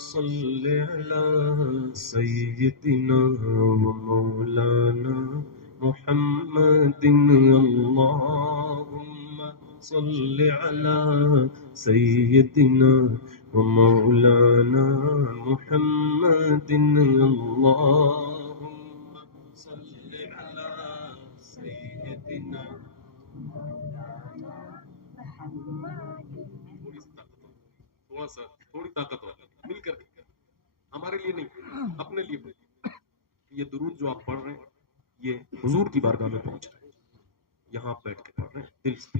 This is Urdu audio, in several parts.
صل على سيدنا ومولانا محمد اللهم صل على سيدنا ومولانا محمد اللهم صل على سيدنا تھوڑی طاقت والا مل کر ہمارے لیے نہیں اپنے لیے یہ درود جو آپ پڑھ رہے ہیں یہ حضور کی بارگاہ میں پہنچ رہے ہیں یہاں بیٹھ کے پڑھ رہے ہیں دل سے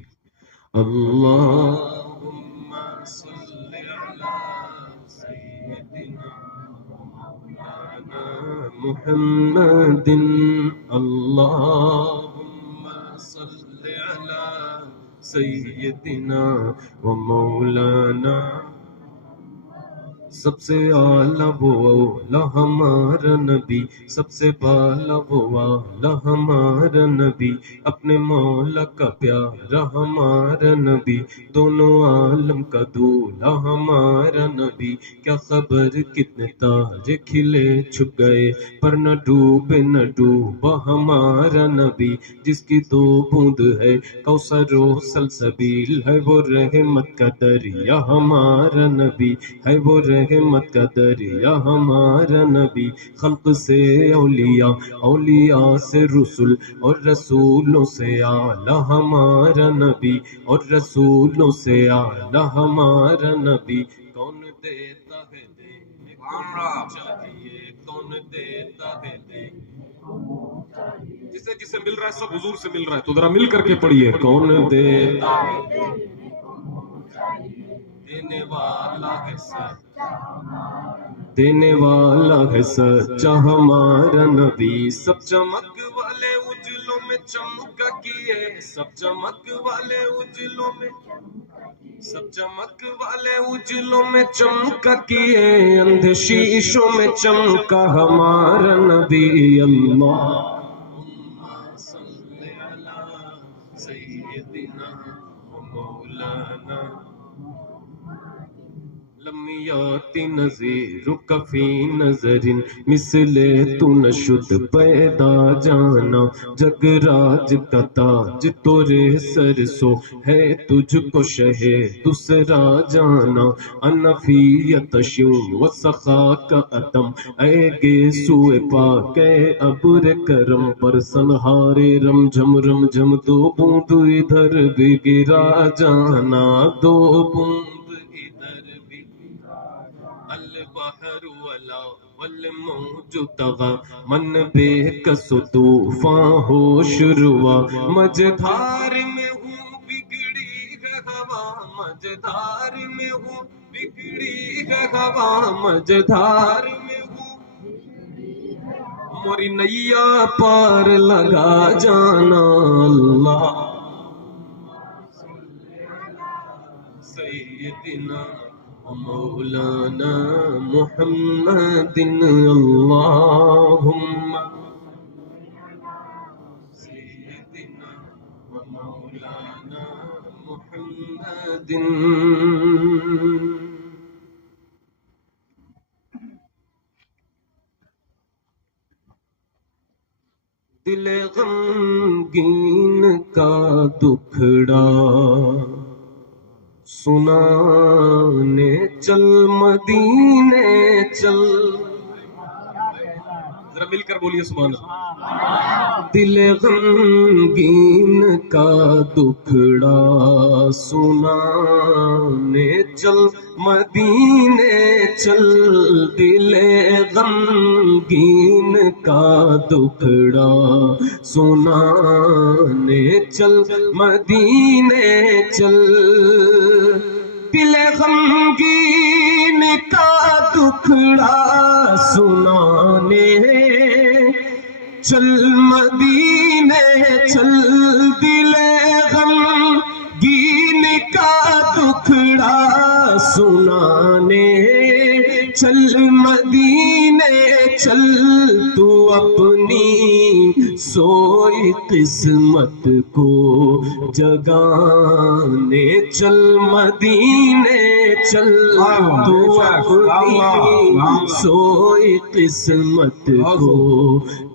اللہم صل علی سیدنا مولانا محمد اللہم صل علی سیدنا ومولانا سب سے اعلیٰ وہ اولا ہمارا نبی سب سے بالا وہ والا ہمارا نبی اپنے مولا کا پیارا ہمارا نبی دونوں عالم کا دولا ہمارا نبی کیا خبر کتنے تاج کھلے چھپ گئے پر نہ ڈوبے نہ ڈوبا ہمارا نبی جس کی دو بوند ہے کوثر و سلسبیل ہے وہ رحمت کا دریا ہمارا نبی ہے وہ رحمت کا دریا ہمارا نبی خلق سے اولیاء اولیاء سے رسول اور رسولوں سے اعلیٰ ہمارا نبی اور رسولوں سے اعلیٰ ہمارا نبی کون دیتا ہے دینے کو چاہیے کون دیتا ہے جسے جسے مل رہا ہے سب حضور سے مل رہا ہے تو ذرا مل کر کے پڑھیے کون دیتا ہے دینے والا ہے دینے والا ہے سچا ہمارا نبی سب چمک والے اجلوں میں چمکا کیے سب چمک والے اجلوں میں سب چمک والے اجلوں میں چمکا کیے اندھے شیشوں میں چمکا ہمارا نبی اللہم صل علی سیدنا مولانا لم یاتی نظیرک فی نظر مثل تو نشد پیدا جانا جگ راج کا تاج تورے سر سو ہے تجھ کو شہ دوسرا جانا انفیت شو و سخا کا اتم اے گے سوئے پاک اے ابر کرم پر سنہارے رم جھم دو بوند ادھر بھی گرا جانا دو بوند البحر ولا والموج طغى من بے کس طوفان ہوش روا مجدھار میں ہوں بگڑی ہے ہوا مجدھار میں ہوں بگڑی ہے ہوا مجدھار میں ہوں موری نیا پار لگا جانا اللہ سیدنا مولانا محمد اللہم سیدنا مولانا محمد دل غمگین کا دکھڑا سنانے چل مدینے چل ذرا مل کر بولیے سبحان اللہ دل غمگین کا دکھڑا سنانے چل مدینے چل دل غمگین کا دکھڑا سنانے چل مدینے چل دل غمگین کا دکھڑا سنانے چل مدینے چل دل غمگین کا دکھڑا سنانے چل مدینے چل تو اپنی سوئی قسمت کو جگانے چل مدینے چل تو اپنی سوئی قسمت کو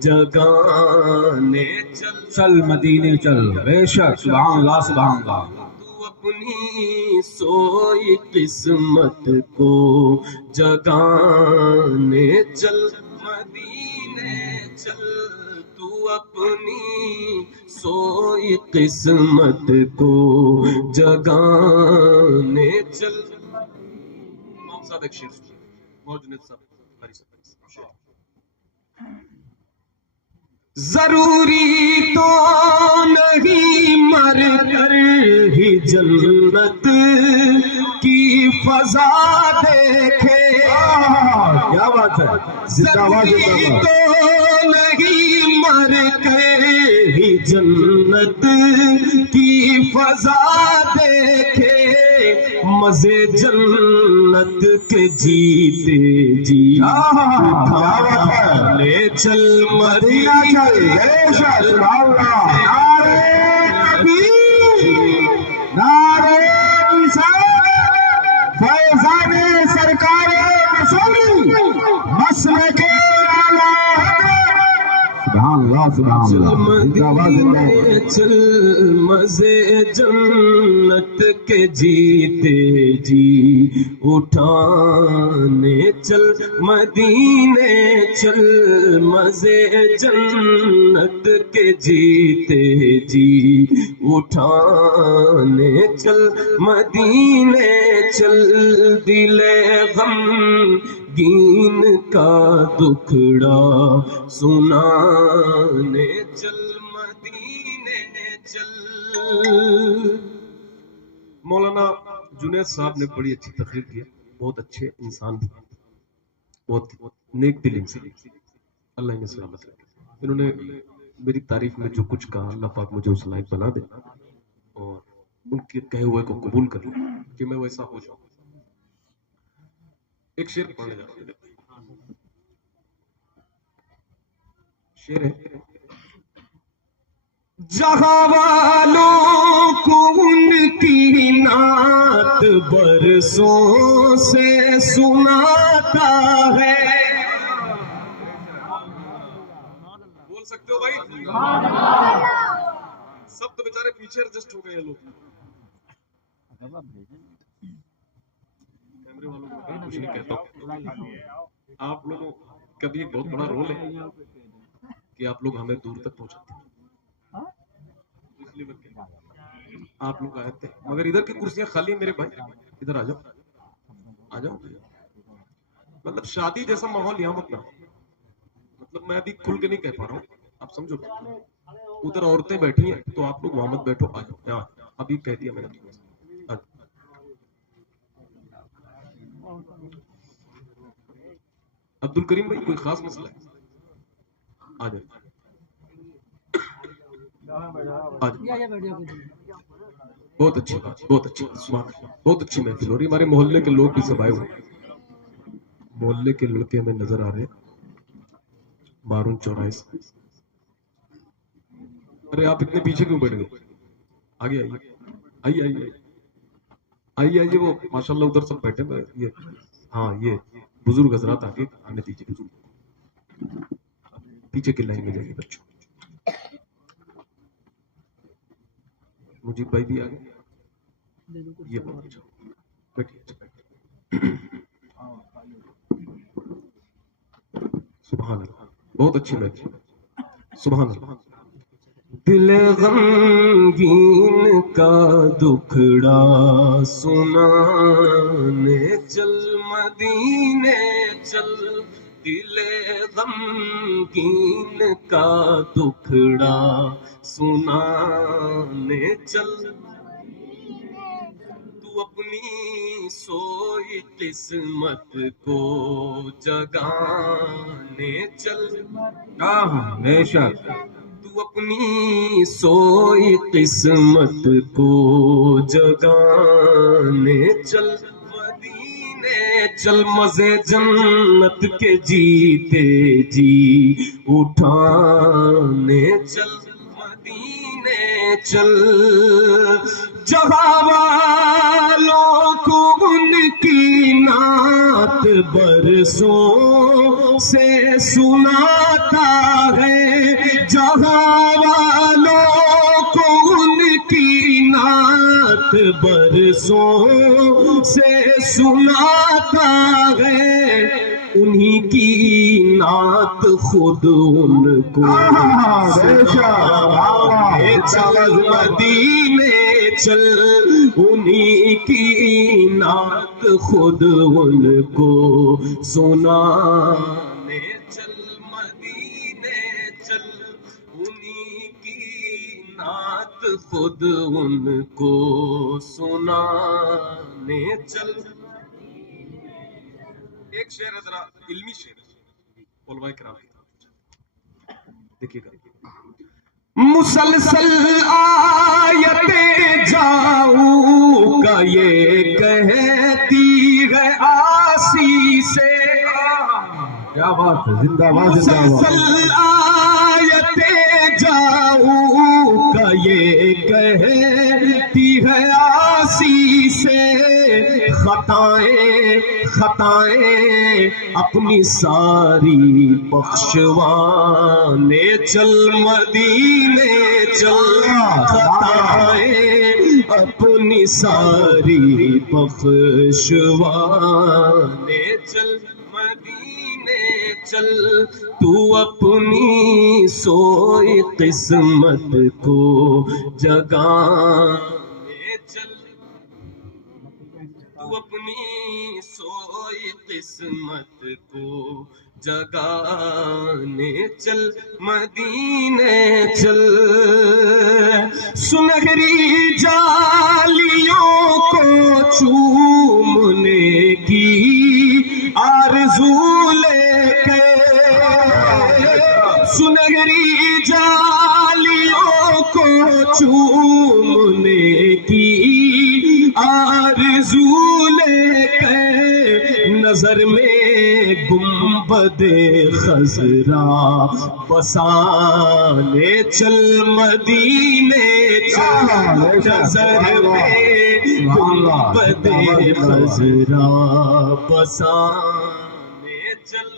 جگانے چل چل مدینے چل. بے شک. سبحان اللہ سبحان اللہ. اپنی سوئی قسمت کو جگانے چل مدینے چل تو اپنی سوئی قسمت کو جگانے چل. امام صاحب ایک شعر موجود صاحب ضروری تو نہیں مر کر ہی جنت کی فضا دیکھے. کیا بات ہے. ضروری تو نہیں مر کر ہی جنت کی فضا دیکھے. مزے جنت کے جیتے جی لے چل مدینہ چل. نعرے فیضان سرکار رسولی مسلک اعلی. سبحان اللہ سبحان اللہ. چل مزے جنت کے جیتے جی اٹھانے چل مدینے چل. مزے جنت کے جیتے جی اٹھانے چل مدینے چل. دل غم گین کا دکھڑا سنانے چل مدینے چل. مولانا جنید صاحب نے بڑی اچھی تقریر کی. بہت اچھے انسان تھے, بہت نیک دل انسان. اللہ انہیں سلامت رکھے. انہوں نے میری تعریف میں جو کچھ کہا, اللہ پاک مجھے اس لائق بنا دے اور ان کے کہے ہوئے کو قبول کر لے کہ میں ویسا ہو جاؤں. ایک شعر پڑھنے جا رہا ہوں. شعر ہے جہاں والوں کو ان کی نعت برسوں سے سناتا ہے. بول سکتے ہو بھائی؟ سب تو بیچارے پیچھے ایڈجسٹ ہو گئے لوگ. کیمرے والوں کو کچھ نہیں کہتا. آپ لوگوں کا بھی ایک بہت بڑا رول ہے کہ آپ لوگ ہمیں دور تک پہنچاتے ہیں. آپ لوگ آئے تھے مگر ادھر کی کرسیاں خالی ہیں میرے بھائی. ادھر آ جاؤ آ جاؤ. مطلب شادی جیسا ماحول یہاں مت نہ. مطلب میں ابھی کھل کے نہیں کہہ پا رہا ہوں, آپ سمجھو. ادھر عورتیں بیٹھی ہیں تو آپ لوگ وہاں مت بیٹھو. آ جاؤ یہاں. ابھی کہہ دیا میں نے. عبد الکریم بھائی کوئی خاص مسئلہ ہے؟ آ جائیں. بہت اچھی بات, بہت اچھی بہت اچھی محفل ہو رہی. ہمارے محلے کے لوگ بھی سب آئے ہوئے. محلے کے لڑکے ہمیں نظر آ رہے ہیں بارون چوراہے سے. ارے آپ اتنے پیچھے کیوں بیٹھ گئے؟ آگے آئیے آئیے آئیے آئیے آئیے. وہ ماشاءاللہ ادھر سب بیٹھے ہیں. یہ ہاں یہ بزرگ حضرات آگے آنے دیجیے. بزرگ پیچھے کی لائن میں جائیے. بچوں مجیب بھائی بھی آگے. یہ بیٹھیے. سبحان اللہ. بہت اچھی بات. سبحان اللہ. دل غمگین کا دکھڑا سنانے چل مدینے چل. دل غمگین کا دکھڑا سنانے چل. تو اپنی سوئی قسمت کو جگانے چل. بے شک. تو اپنی سوئی قسمت کو جگانے چل مدینے چل. مزے جنت کے جیتے جی اٹھانے چل مدینے چل جہاں والوں کو ان کی نعت برسوں سے سناتا ہے، جہاں والوں کو ان کی نعت برسوں سے سناتا ہے، انہی کی نعت خود ان کو چل مدینے چل، انہی کی نعت خود ان کو سنانے چل مدینے چل، انہی کی نعت خود ان کو سنانے چل۔ ایک شعر ہے ذرا علمی شعر علماء کرام دیکھیے گا۔ مسلسل آیتیں جاؤں کا یہ کہتی ہے آسی سے، کیا بات ہے، زندہ باد زندہ باد۔ مسلسل آیتیں جاؤں کا یہ کہتی ہے آسی سے، خطائیں اپنی ساری بخشوانے چل مدینے چل، خطائیں اپنی ساری بخشوانے چل مدینے چل، تو اپنی سوئی قسمت کو جگانے چل، تو اپنی سوئی قسمت کو جگانے چل مدینے چل، سنہری جالیوں کو چومنے کی آرزو لے کے، سنہری جالیوں کو چومنے کی آرزو لے کے، نظر میں گنبد خضرا بسانے چل مدینے چل، نظر میں گنبد خضرا بسانے چل،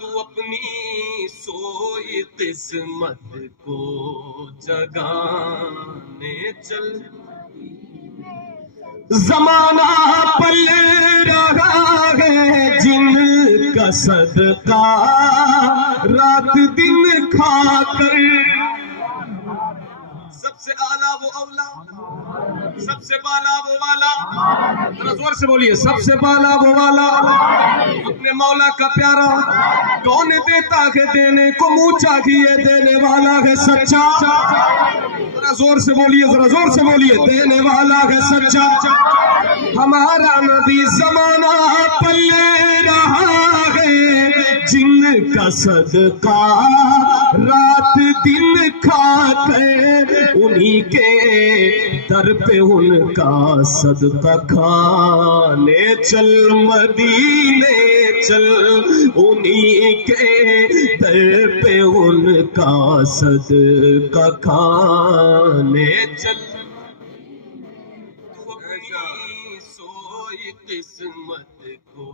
تو اپنی سوئی قسمت کو جگانے چل، زمانہ پل رہا ہے جن کا صدقہ رات دن کھا کر، سب سے اعلیٰ وہ اولا، سب سے بالا وہ والا، ذرا زور سے بولیے، سب سے بالا وہ والا، اپنے مولا کا پیارا، کون دیتا ہے دینے کو منہ چاہیے، دینے والا ہے سچا، ذرا زور سے بولیے، ذرا زور سے بولیے، دینے والا ہے سچا، ہمارا نبی زمانہ پلے رہا ہے جن کا صدقہ رات دن کھا کر، انہی کے در پہ ان کا صدقہ کھانے چل مدینے چل، انہی کے در پہ ان کا صدقہ کھانے چل، تو اپنی سوئی قسمت کو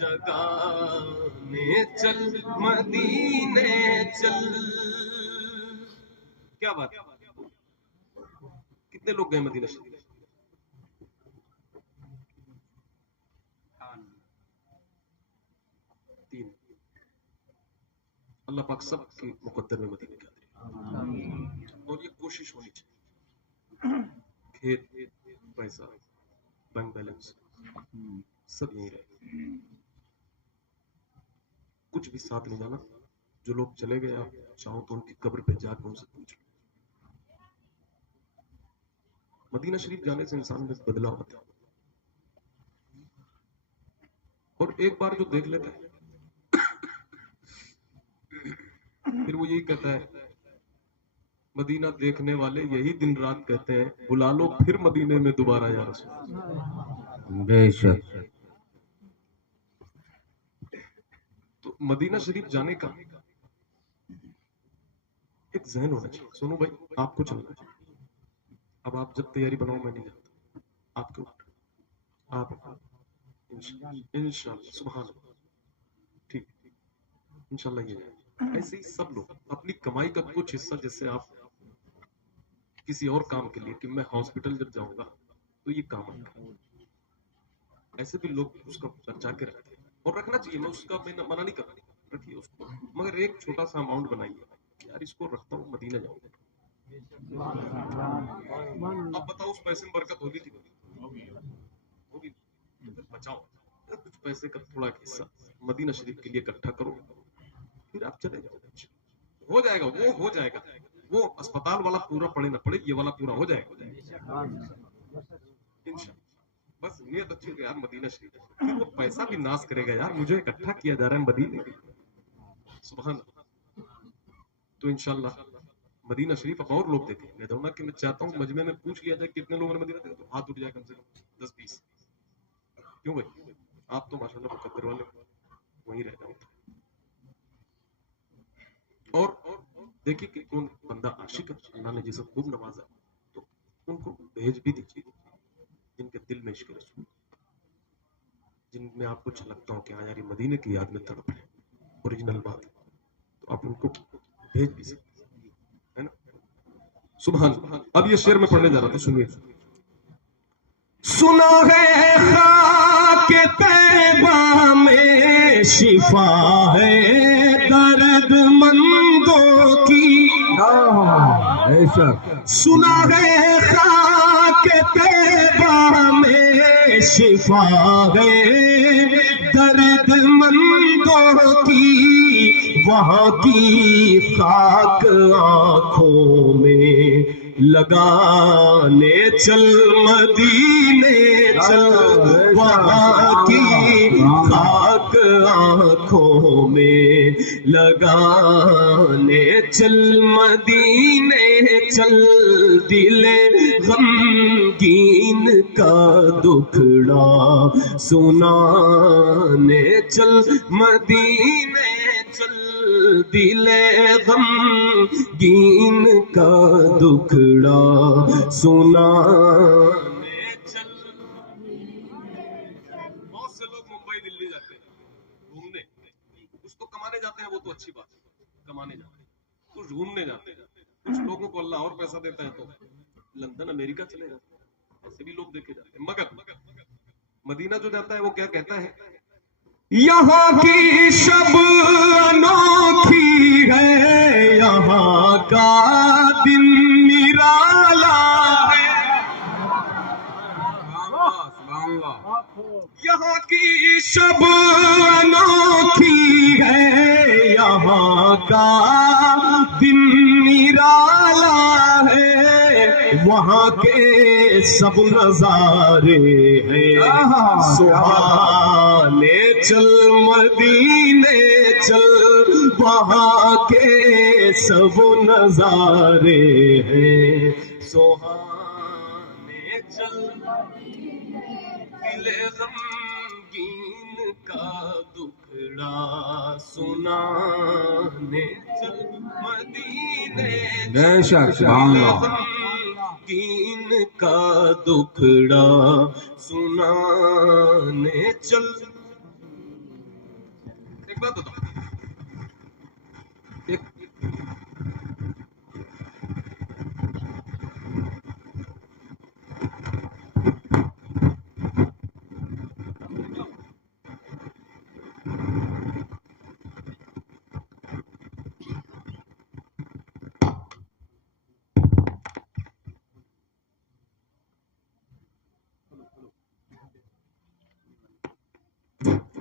جگانے چل مدینے چل۔ کیا بات، کتنے لوگ گئے مدینہ شریف؟ تین۔ اللہ پاک سب کی مقدر میں مدینہ کیا دے، اور یہ کوشش ہونی چاہیے، کھیت پیسہ بینک بیلنس سب یہیں رہے، کچھ بھی ساتھ نہیں جانا، جو لوگ چلے گئے آپ چاہو تو ان کی قبر پہ جا کے ان سے پوچھ لو، مدینہ شریف جانے سے انسان میں بدلاؤ ہوتا ہے، اور ایک بار جو دیکھ لیتا ہے پھر وہ یہی کہتا ہے، مدینہ دیکھنے والے یہی دن رات کہتے ہیں، بلا لو پھر مدینے میں دوبارہ یا رسول۔ بے شک۔ تو مدینہ شریف جانے کا ایک ذہن ہونا چاہیے. سنو بھائی آپ کو چلنا چاہیے. اب آپ جب تیاری بناؤ میں نہیں جانتا آپ کے اوپر. آپ انشاءاللہ سبحان اللہ ٹھیک انشاءاللہ یہ ہے. ایسے ہی سب لوگ اپنی کمائی کا کچھ حصہ جیسے آپ کسی اور کام کے لیے کہ میں ہاسپٹل جب جاؤں گا تو یہ کام آئے گا. ایسے بھی لوگ اس کا بچا کے رکھتے ہیں اور رکھنا چاہیے. میں اس کا میں منع نہیں کر رہا رکھیے اس کو مگر ایک چھوٹا سا اماؤنٹ بنائیے یار اس کو رکھتا ہوں مدینہ جاؤں گا. اب بتاؤ اس پیسے میں برکت ہوگی کہ نہیں ہوگی. بچاؤ کچھ پیسے کا تھوڑا حصہ مدینہ شریف کے لیے اکٹھا کرو پھر آپ چلے جاؤ. ہو جائے گا وہ ہو جائے گا. وہ اسپتال والا پورا پڑے نہ پڑے یہ والا پورا ہو جائے گا انشاءاللہ. بس نیت اچھی کہ یار مدینہ شریف پھر وہ پیسہ بھی ناز کرے گا یار مجھے اکٹھا کیا جا رہا ہے مدینے کے. سبحان اللہ. تو انشاءاللہ مدینہ شریف اب اور لوگ دیکھیں. میں دونوں کہ میں چاہتا ہوں مجمع میں پوچھ لیا جائے کتنے لوگوں نے مدینہ دیکھا تو ہاتھ اٹھ جائے کم سے کم 10-20. کیوں بھائی آپ تو ماشاءاللہ مقدر والے وہیں رہ جاؤ. اور دیکھیے کہ کون بندہ عاشق ہے اللہ نے جسے خوب نوازا تو ان کو بھیج بھی دیجیے جن کے دل میں عشق رسول جن میں آپ کو اچھا لگتا ہو کہ ہاں یار یہ مدینے کی یاد میں تڑپ ہے اوریجنل بات ہے تو آپ ان کو بھیج بھی سکتے ہے نا. سبحان. اب یہ شعر میں پڑھنے جا رہا تھا سنیے. سنا ہے خاک طیبہ میں شفا ہے درد مندوں کی. بے شک. سنا ہے خاک طیبہ میں شفا ہے درد مندوں کی. وہاں کی خاک آنکھوں میں لگانے چل مدینے چل. وہاں کی خاک آنکھوں میں لگانے چل مدینے چل. دل غمگین کا دکھڑا سنانے چل مدینے چل. دل غمگین کا دکھڑا سنانے چل. بہت سے لوگ ممبئی دلی جاتے ہیں گھومنے. کچھ تو کمانے جاتے ہیں وہ تو اچھی بات ہے کمانے جاتے ہیں کچھ گھومنے جاتے ہیں. کچھ لوگوں کو اللہ اور پیسہ دیتا ہے تو لندن امریکہ چلے جاتے ہیں. ایسے بھی لوگ دیکھے جاتے ہیں. مگر مدینہ جو جاتا ہے وہ کیا کہتا ہے یہاں کی شب انوکھی ہے یہاں کا دن نرالا ہے. یہاں کی شب انوکھی ہے یہاں کا دن نرالا ہے. وہاں کے سب نظارے ہیں سہانے چل مدینے چل. وہاں کے سب نظارے ہیں سہانے چل. دل غمگین کا دکھڑا سنانے چل مدینے بے شک. سبحان اللہ. غمگین کا دکھڑا سنانے چل. ایک بات بتاؤ ایک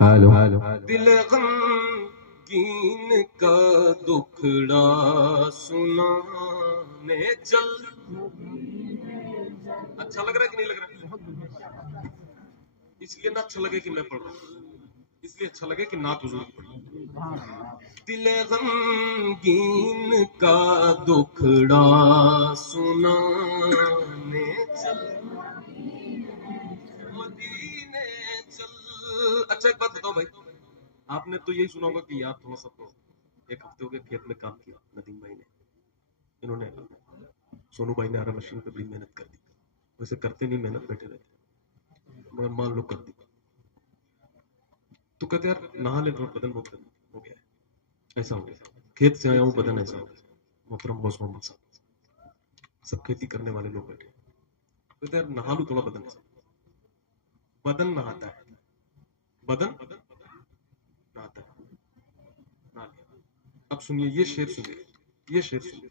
ہیلو. دل غمگین کا دکھڑا سنانے چل. اچھا لگ رہا ہے کہ نہیں لگ رہا؟ اس لیے نہ اچھا لگے کہ میں پڑھ رہا ہوں اس لیے اچھا لگے کہ نعت حضور پڑھ. دل غمگین کا دکھڑا سنانے چل مدینے چل. اچھا ایک بات بتاؤ بھائی آپ نے تو یہی سنا ہوگا کہ یار تھوڑا سا تو ایک ہفتے ہو گئے کھیت میں کام کیا ندیم بھائی نے انہوں نے سونو بھائی نے آرا مشین پہ بڑی محنت کر دی، ویسے کرتے نہیں محنت، بیٹھے رہتے، مگر مان لو کر دی. تو کہتے یار نہا لے تھوڑا، بدن بہت گرم ہو گیا ہے، ایسا ہو گیا، کھیت سے آیا ہوں بدن ایسا ہو گیا. محترم بوس محمد صاحب، سب کھیتی کرنے والے لوگ بیٹھے، کہتے یار نہا لوں تھوڑا بدن ایسا. بدن نہاتا ہے، بدن نہاتا ہے، نہا لیا. اب سنیے یہ شعر، سنیے یہ شعر سنیے.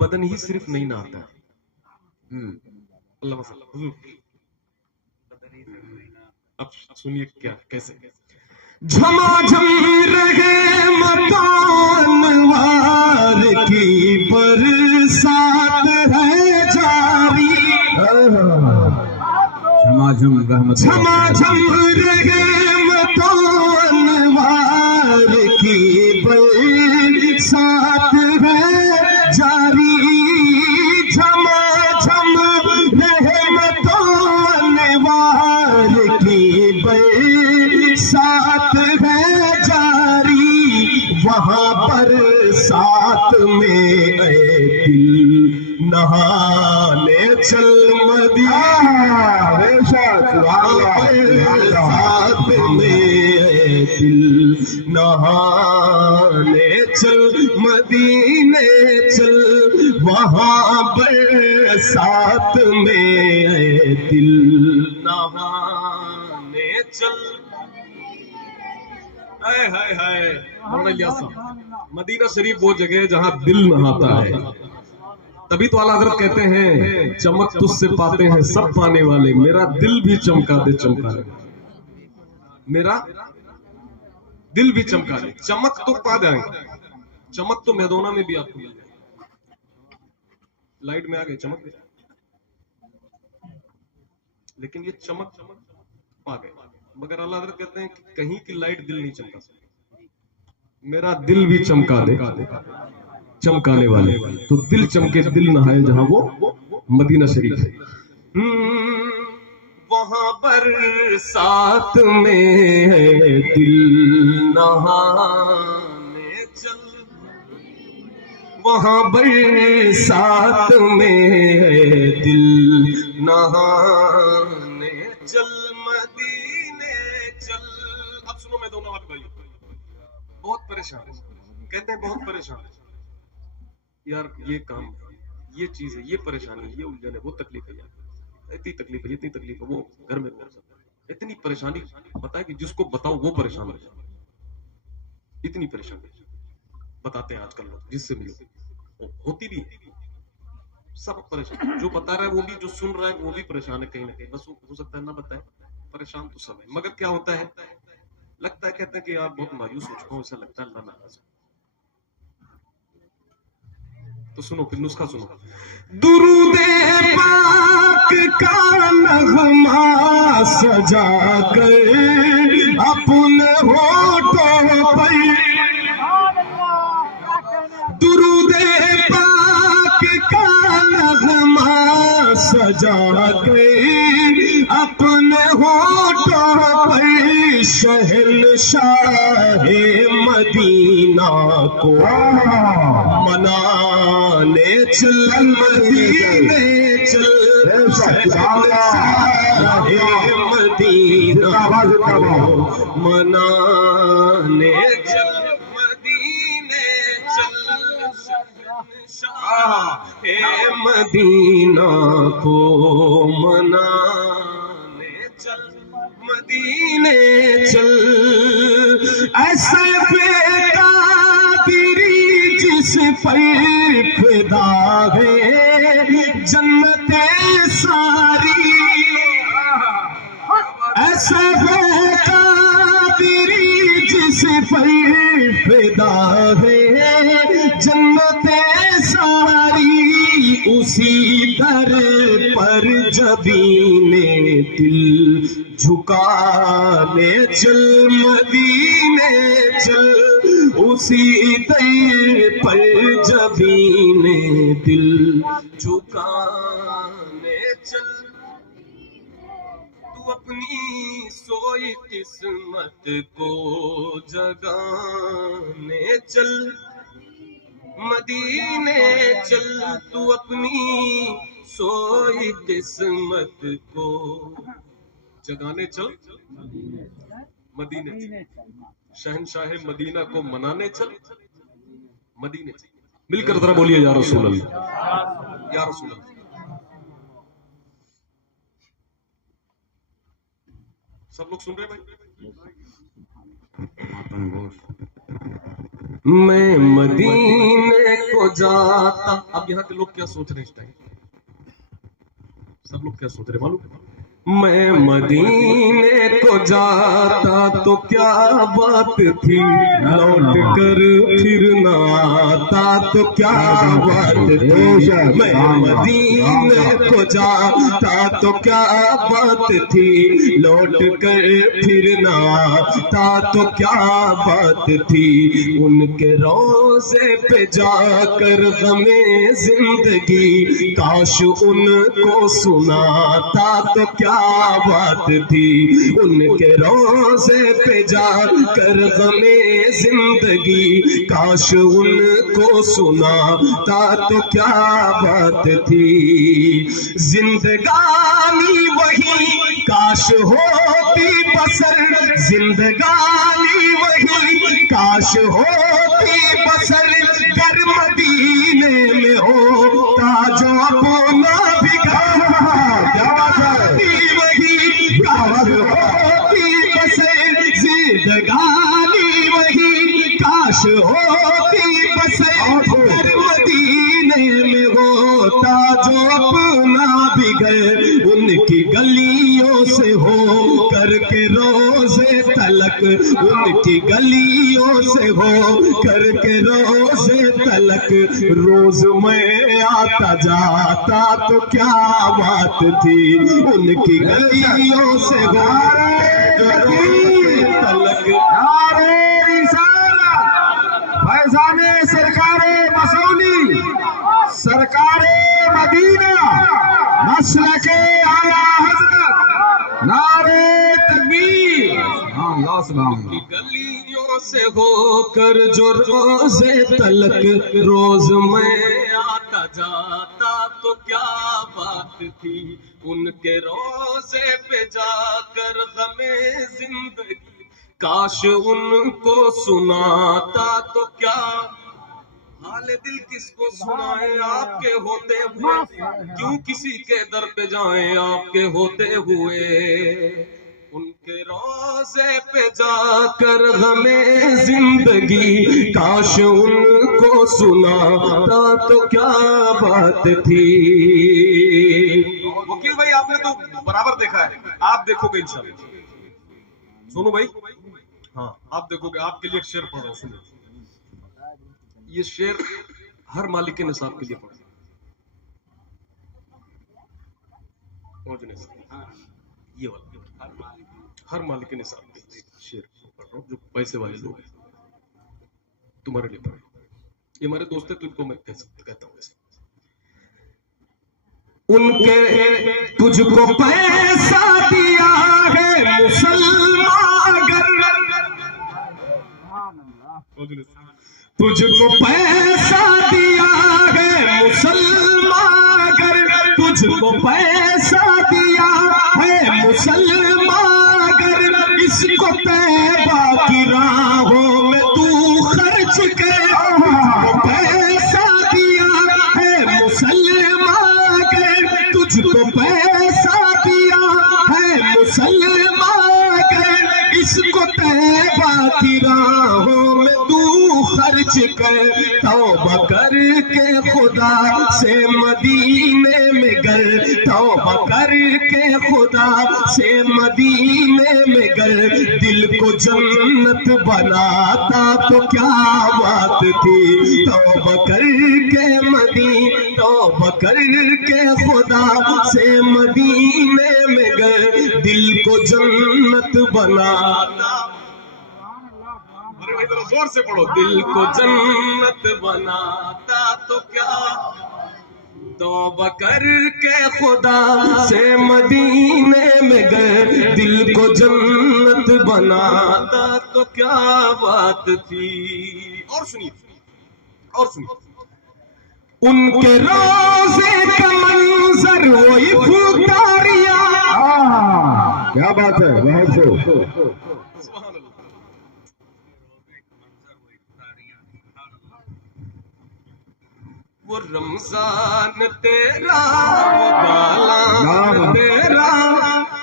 بدن ہی صرف نہیں نہاتا ہے. اللہ مسئلہ حضور. اب سنیے کیا کیسے. جھما جھم رہے مکانوار کی برسات ہے جاری. جھماجھم رحمت جھما جھم رہے مکانوار کی برسات ہے جاری. جھما جھم رہے مکانوار کی برسات ہے جاری. وہاں پر ساتھ میں اے دل نہانے چل مدینے. ساتھ میں اے دل نہانے چل مدینے چل. وہاں پر ساتھ میں اے دل نہانے چل. ہائے ہائے ہائے مولانا الیاس صاحب، مدینہ شریف وہ جگہ ہے جہاں دل نہاتا ہے. تبھی تو اعلیٰ حضرت کہتے ہیں چمک تجھ سے پاتے ہیں سب پانے والے، میرا دل بھی چمکا دے چمکا دے. میرا دل بھی چمکا دے. چمک تو پا جائیں گے، چمک تو میدونا میں بھی آپ کو مل جائے. لائٹ میں آ گئے چمک، لیکن یہ چمک پا گئے. مگر اللہ حضرت کہتے ہیں کہ کہیں کی لائٹ دل نہیں چمکا سکتی. میرا دل بھی چمکا دے چمکانے والے. تو دل چمکے دل نہائے جہاں وہ مدینہ شریف ہے. وہاں پر ساتھ میں ہے دل نہانے چل. وہاں پر ساتھ میں ہے دل نہانے چل مدینے چل. اب سنو میں دونوں والے بھائی بہت پریشان ہے، کہتے ہیں بہت پریشان ہے یار، یہ کام یہ چیز ہے، یہ پریشانی ہے، یہ الجھن ہے، وہ تکلیف ہے یار، اتنی تکلیف ہے، اتنی تکلیف ہے، وہ گھر میں ہو سکتا ہے. اتنی پریشانی بتائے کہ جس کو بتاؤ وہ پریشان ہو جائے. اتنی پریشانی بتاتے ہیں آج کل لوگ، جس سے ملو ہوتی بھی ہے. سب پریشان، جو بتا رہا ہے وہ بھی، جو سن رہا ہے وہ بھی پریشان ہے کہیں نہ کہیں. بس ہو سکتا ہے نہ بتائے، پریشان تو سب ہے. مگر کیا ہوتا ہے، لگتا ہے کہتے ہیں کہ یار بہت مایوس ہو چکا ہوں، ایسا لگتا ہے اللہ ناراض ہے. تو سنو پھر نسخہ سنو. درود پاک کا نغمہ سجا کر اپنے ہونٹوں پر. درود پاک کا نغمہ سجا کر اپنے ہونٹوں پر شہنشاہ مدینہ کو منانے چل مدینے چل. شہنشاہ مدینہ کو منانے چل مدینے چل. شہنشاہ مدینہ کو منانے چل مدینے چل. ایسے قادری جس پر فدا ہے جنتیں ساری. ایسے قادری جس پر فدا ہے جنتیں ساری. اسی در پر جبینے دل جھکانے چل مدینے چل. اسی در پر جبینے دل جھکانے چل. تو اپنی سوئی قسمت کو جگانے چل. مدینے چل تو اپنی سوئی قسمت کو جگانے چل، مدینے چل، شہنشاہ مدینہ کو منانے چل، مدینے چل. مل کر ذرا بولیے یا رسول اللہ، یا رسول اللہ. سب لوگ سن رہے بھائی؟ میں مدینے کو جاتا. اب یہاں کے لوگ کیا سوچ رہے ہیں اس ٹائم؟ سب لوگ کیا سوچ رہے معلوم؟ میں مدینے کو جاتا تو کیا بات تھی، لوٹ کر پھر نہ آتا تو کیا بات تھی. میں مدینے کو جاتا تو کیا بات تھی، لوٹ کر پھر نہ آتا تو کیا بات تھی. ان کے روزے پہ جا کر غمِ زندگی کاش ان کو سناتا تو کیا بات تھی. ان کے روزے پہ جا کر غمِ زندگی کاش ان کو سناتا تو کیا بات تھی. زندگانی وہی کاش ہوتی بسر، زندگانی وہی کاش ہوتی بسر، گر مدینے میں ہوتا جو اپنا بھی گھر. کاش ہوتی بسر زندگانی وہی کاش ہوتی بسر، گر مدینے میں ہوتا جو اپنا بھی گھر. ان کی گلیوں سے ہو کر کے روزے تلک، ان کی گلیوں سے ہو کر کے روزے تلک، روز میں آتا جاتا تو کیا بات تھی. ان کی گلیوں سے ہو تلک. فیضان سرکار مسعودی، سرکار مدینہ، مسلک اعلیٰ حضرت، نعرہ تکبیر. کی گلیوں سے ہو کر جو روزے تلک، روز میں آتا جاتا تو کیا بات تھی. ان کے روزے پہ جا کر غمِ زندگی کاش ان کو سناتا تو کیا. حال دل کس کو سنائیں آپ کے ہوتے ہوئے، کیوں کسی کے در پہ جائیں آپ کے ہوتے ہوئے. ان کے روزے پہ جا کر غمِ زندگی کاش ان کو سناتا تو کیا بات تھی. وکیل بھائی آپ نے تو برابر دیکھا ہے، آپ دیکھو گے انشاءاللہ. سنو بھائی، ہاں آپ دیکھو گے. آپ کے لیے ایک شعر پڑھ رہا ہوں، سنو. یہ شعر ہر مالک نصاب کے لیے پڑھ رہا ہوں. یہ والا ہر مالک نصاب کے لیے شعر پڑھ رہا ہوں، جو پیسے والے لوگ ہیں تمہارے لیے پڑھ رہا ہوں. یہ ہمارے دوست ہیں تو ان کو میں کہتا ہوں ایسے. ان کے تجھ کو پیسہ دیا ہے مسلمان اگر، تجھ کو پیسہ دیا ہے مسلمان اگر، تجھ کو پیسہ دیا ہے مسلمان اگر، اس کو طیبہ کی راہوں میں تو خرچ کر. پیسہ دیا ہے مسلمان اگر، تجھ کو پیسہ دیا ہے مسلمان اگر، اس کو طیبہ کی راہوں میں تو خرچ کر. توبہ کر کے خدا سے مدینے میں گر، توبہ کر کے خدا سے مدینے میں گر، دل کو جنت بناتا تو کیا بات تھی. توبہ کر کے توبہ کر کے خدا سے مدینے میں گر، دل کو جنت بناتا. زور سے پڑھو. دل کو جنت بناتا تو کیا. توبہ کر کے خدا سے مدینے میں گئے، دل کو جنت بناتا تو کیا بات تھی. اور سنیے، اور سنیے. ان کے روزے کا منظر وہی افطاریاں. کیا بات ہے، بہت خوب. وہ رمضان تیرا، وہ دالان تیرا،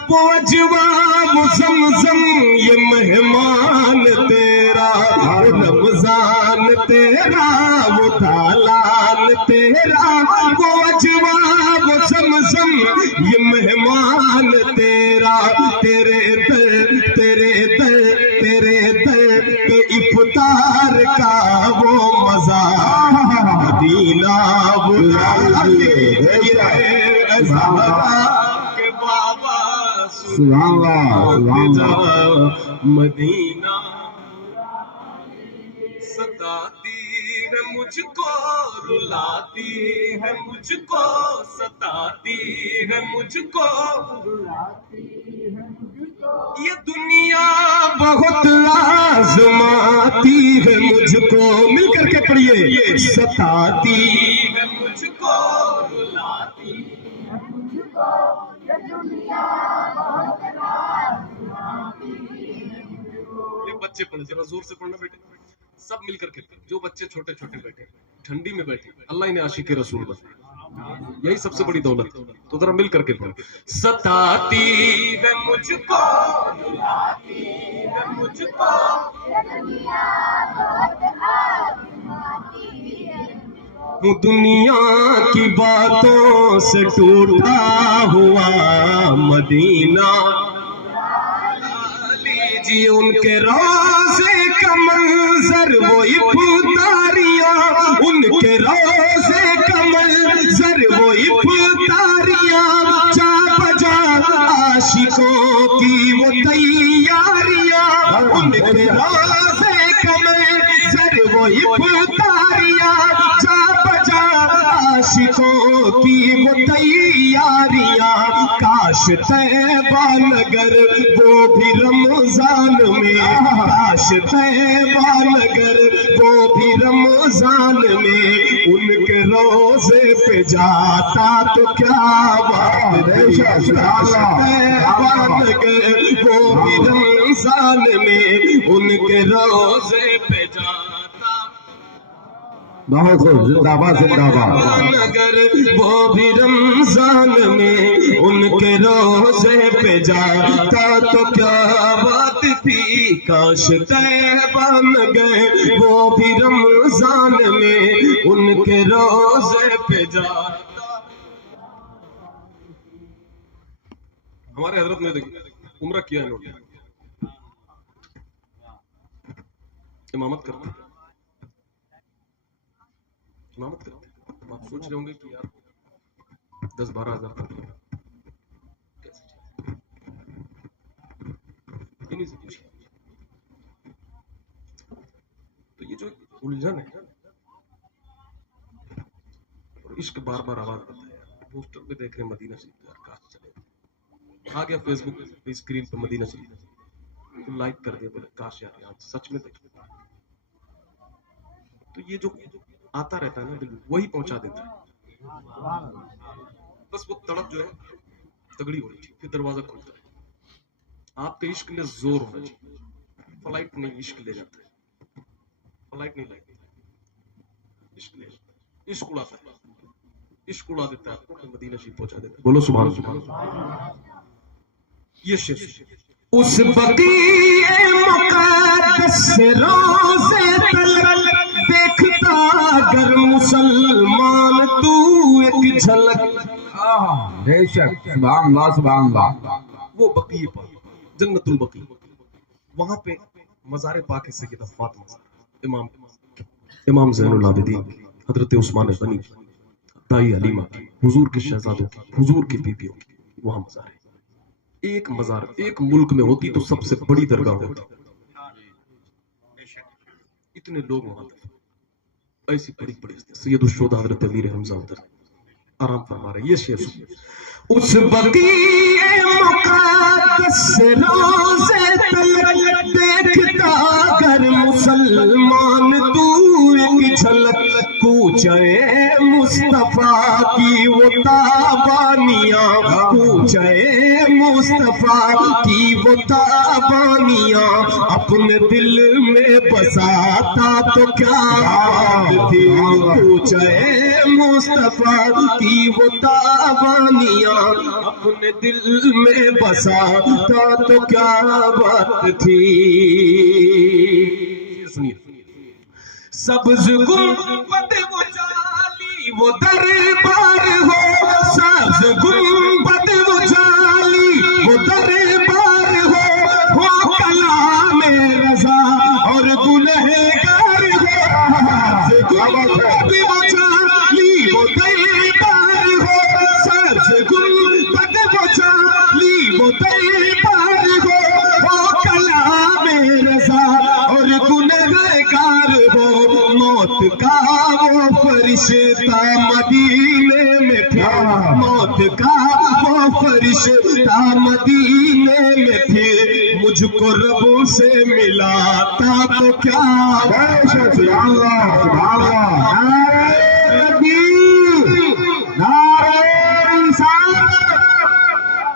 وہ اجوا وہ زمزم یہ مہمان تیرا. وہ رمضان تیرا، وہ دالان تیرا، وہ اجوا وہ زمزم یہ مہمان تیرا. تیرے در تیرے در تیرے در پہ افطار کا وہ مزہ مدینہ بلا لے کہ بابا سبحان اللہ. مدینہ ستاتی ہے مجھ کو، رلاتی ہے مجھ کو، ستاتی ہے مجھ کو. یہ دنیا بہت آزماتی ہے مجھ کو. مل کر کے پڑھیے. ستاتی ہے مجھ کو، رلاتی ہے مجھ کو. یہ دنیا بہت آزماتی ہے مجھ کو. یہ بچے پڑھیں، ذرا زور سے پڑھنا بیٹے، سب مل کر کے. جو بچے چھوٹے چھوٹے بیٹھے ٹھنڈی میں بیٹھے، اللہ انہیں عاشق رسول بنا، یہی سب سے بڑی دولت. تو ذرا مل کر کے پڑھیں. ستاتی ہے مجھ کو، رلاتی ہے مجھ کو. ہوں دنیا کی باتوں سے ٹوٹا ہوا مدینہ. لیجیے ان کے روزے کا منظر وہ افطاریاں. ان کے روزے کا منظر وہ افطاریاں. جا بجا عاشقوں کی وہ تیاریاں. ان کے روزے کا منظر وہ افطاریاں. جا بجا عاشقوں کی وہ تیاریاں. کاش طیبہ نگر وہ بھی رمضان میں، کاش طیبہ نگر وہ بھی رمضان میں. ان کے روزے پہ جاتا تو کیا بات ہے. کاش طیبہ نگر وہ بھی رمضان میں، ان کے روزے پہ جاتا. بہت خوب. زندہ باد زندہ باد. اگر وہ بھی رمضان میں ان کے روزے پہ جاتا تو کیا بات تھی. کاش طیبہ نگر وہ بھی رمضان میں ان کے روزے پہ جاتا. ہمارے حضرت نے عمرہ کیا ہے، امامت کرتے امامت کرتے. آپ سوچ رہے ہوں گے کہ یار 10-12 ہزار تک کیسے انہیں سے پوچھیں. تو یہ جو الجھن ہے اور عشق بار بار آواز آتا ہے. پوسٹر پہ دیکھ رہے ہیں مدینہ شریف، یار کاش چلے. آ گیا فیس بک پہ اسکرین پہ مدینہ شریف، تو لائک کر دیا، بولے کاش یار یہاں سچ میں دیکھ. تو یہ جو آتا رہتا ہے نا دل میں، وہی پہنچا دیتا ہے. بس وہ تڑپ جو ہے تگڑی ہونی چاہیے، پھر دروازہ کھلتا ہے. آپ کے عشق میں زور ہونا چاہیے. فلائٹ نہیں عشق لے جاتا ہے، فلائٹ نہیں لائٹ عشق لے جاتا ہے. عشق اڑاتا ہے، عشق اڑا دیتا ہے آپ کو، مدینہ شریف پہنچا دیتا ہے. بولو سبحان اللہ. یہ شعر اس بقیع مقدس سے روزے طلب دیکھتا اگر مسلمان تو ایک جھلک. بے شک. سبحان اللہ سبحان اللہ. وہ بقیع پاک، جنت البقیع، وہاں پہ مزار پاک سیدہ فاطمہ، امام زین العابدین، حضرت عثمان غنی، دائی حلیمہ، حضور کے شہزادوں کی، حضور کی بیویوں کی وہاں مزار ہے. ایک مزار ایک ملک میں ہوتی تو سب سے بڑی درگاہ ہوتی. اتنے لوگ وہاں تھے، ایسی بڑی بڑی سید الشہداء حضرت امیر حمزہ ادھر آرام فرما رہے. یہ شعر اس بقیع مقدس سے روزے طلب دیکھتا اگر مسلمان تو ایک جھلک. کوچ پوچھے مصطفیٰ کی وہ تابانیاں، پوچھے مصطفیٰ کی وہ تابانیاں، اپنے دل میں بساتا تو کیا بات تھی، پوچھے مصطفیٰ کی وہ تابانیاں، اپنے دل میں بساتا تو کیا بات تھی۔ سنیے، سبز گنبد وہ جالی وہ دربار ہو، سبز گنبد وہ جالی وہ دربار ہو کلام رضا اور گنہگار ہو، سبز گنبد وہ جالی وہ دربار ہو، سبز گنبد وہ جالی وہ دربار ہو کلام رضا اور گنہگار ہو، موت کا وہ فرشتہ مدینے میں تھے، موت کا وہ فرشتہ مدینے میں تھے، مجھ کو رب سے ملاتا تو کیا بات تھی۔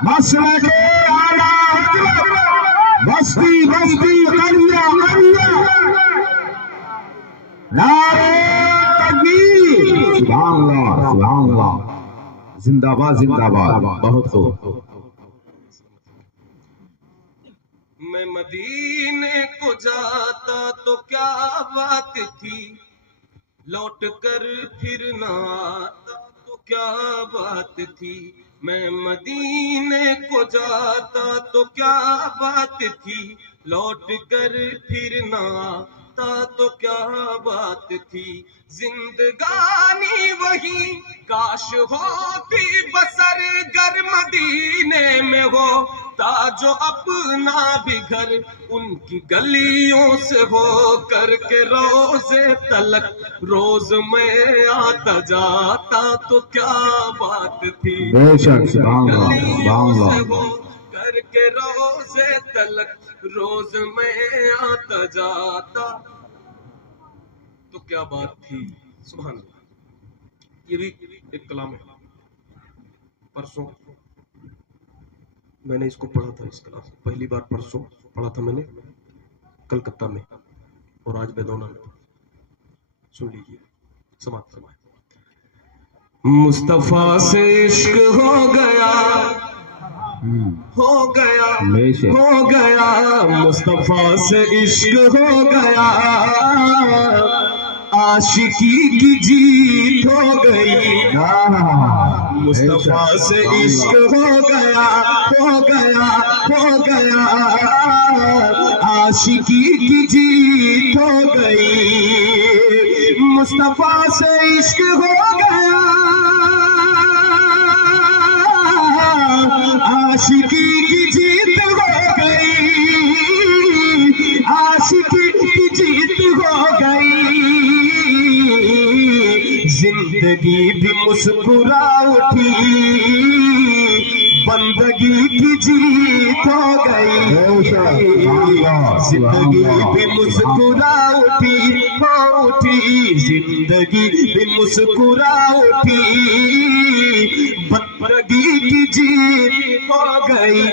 مسلک اعلیٰ بستی بستی قریہ قریہ نعرہ تکبیر، سبحان اللہ سبحان اللہ، زندہ باد زندہ باد، بہت خوب۔ میں مدینے کو جاتا تو کیا بات تھی، لوٹ کر پھر نہ آتا تو کیا بات تھی، میں مدینے کو جاتا تو کیا بات تھی، لوٹ کر پھر نہ آتا تو کیا بات تھی، زندگانی وہی کاش ہوتی بسر گر مدینے میں ہو، تا جو اپنا بھی گھر ان کی گلیوں سے ہو، کر کے روزے تلک روز میں آتا جاتا تو کیا بات تھی، بے شک سبحان اللہ سبحان گلیوں سے اللہ۔ ہو کر کے روزے تلک روز میں آتا جاتا تو کیا بات تھی، سبحان اللہ۔ یہ بھی ایک کلام ہے، پرسوں میں نے اس کو پڑھا تھا، اس کلام کو پہلی بار پرسوں پڑھا تھا میں نے کلکتہ میں، اور آج بیدونا میں، سن لیجیے، سماعت فرمائیں۔ مصطفیٰ سے عشق ہو گیا، ہو گیا بے شک ہو گیا، مصطفیٰ سے عشق ہو گیا، عاشقی کی جیت ہو گئی، مصطفیٰ سے عشق ہو گیا ہو گیا ہو گیا، عاشقی کی جیت ہو گئی، مصطفیٰ سے عشق ہو گیا، عاشقی کی جیت ہو گئی، عاشقی کی جیت ہو گئی، زندگی بھی مسکرا اٹھی، بندگی کی جیت ہو گئی، زندگی بھی مسکرا اٹھی، زندگی بھی مسکرا اٹھی، بندگی کی جیت ہو گئی،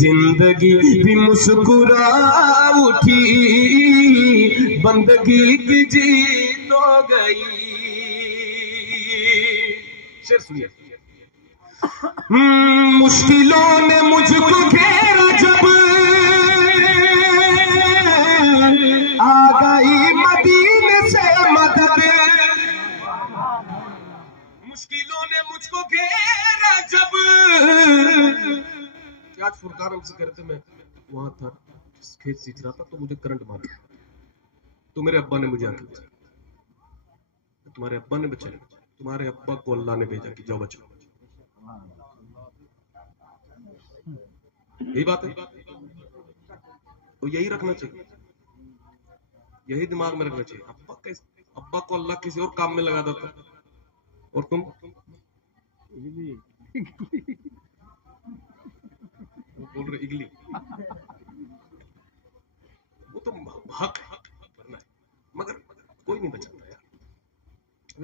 زندگی بھی مسکرا اٹھی، بندگی کی جیت ہو گئی۔ شعر سنیے۔ مشکلوں نے مجھ کو گھیرا جب، آ گئی مدینے سے مدد، مشکلوں نے مجھ کو گھیرا جب، آج فرقان ہم سے کہہ رہے تھے، میں وہاں تھا کھیت سیچ رہا تھا تو مجھے کرنٹ مارا، تو میرے ابا نے مجھے آ کے بچایا، تمہارے ابا نے بچایا، تمہارے ابا کو اللہ نے بھیجا کہ جاؤ بچاؤ، یہی بات ہے، تو یہی رکھنا چاہیے، یہی دماغ میں رکھنا چاہیے۔ ابا کو اللہ کسی اور کام میں لگا دیتا اور تم بول رہے اگلی، وہ تو حق ہے، مگر کوئی نہیں بچاتا یار،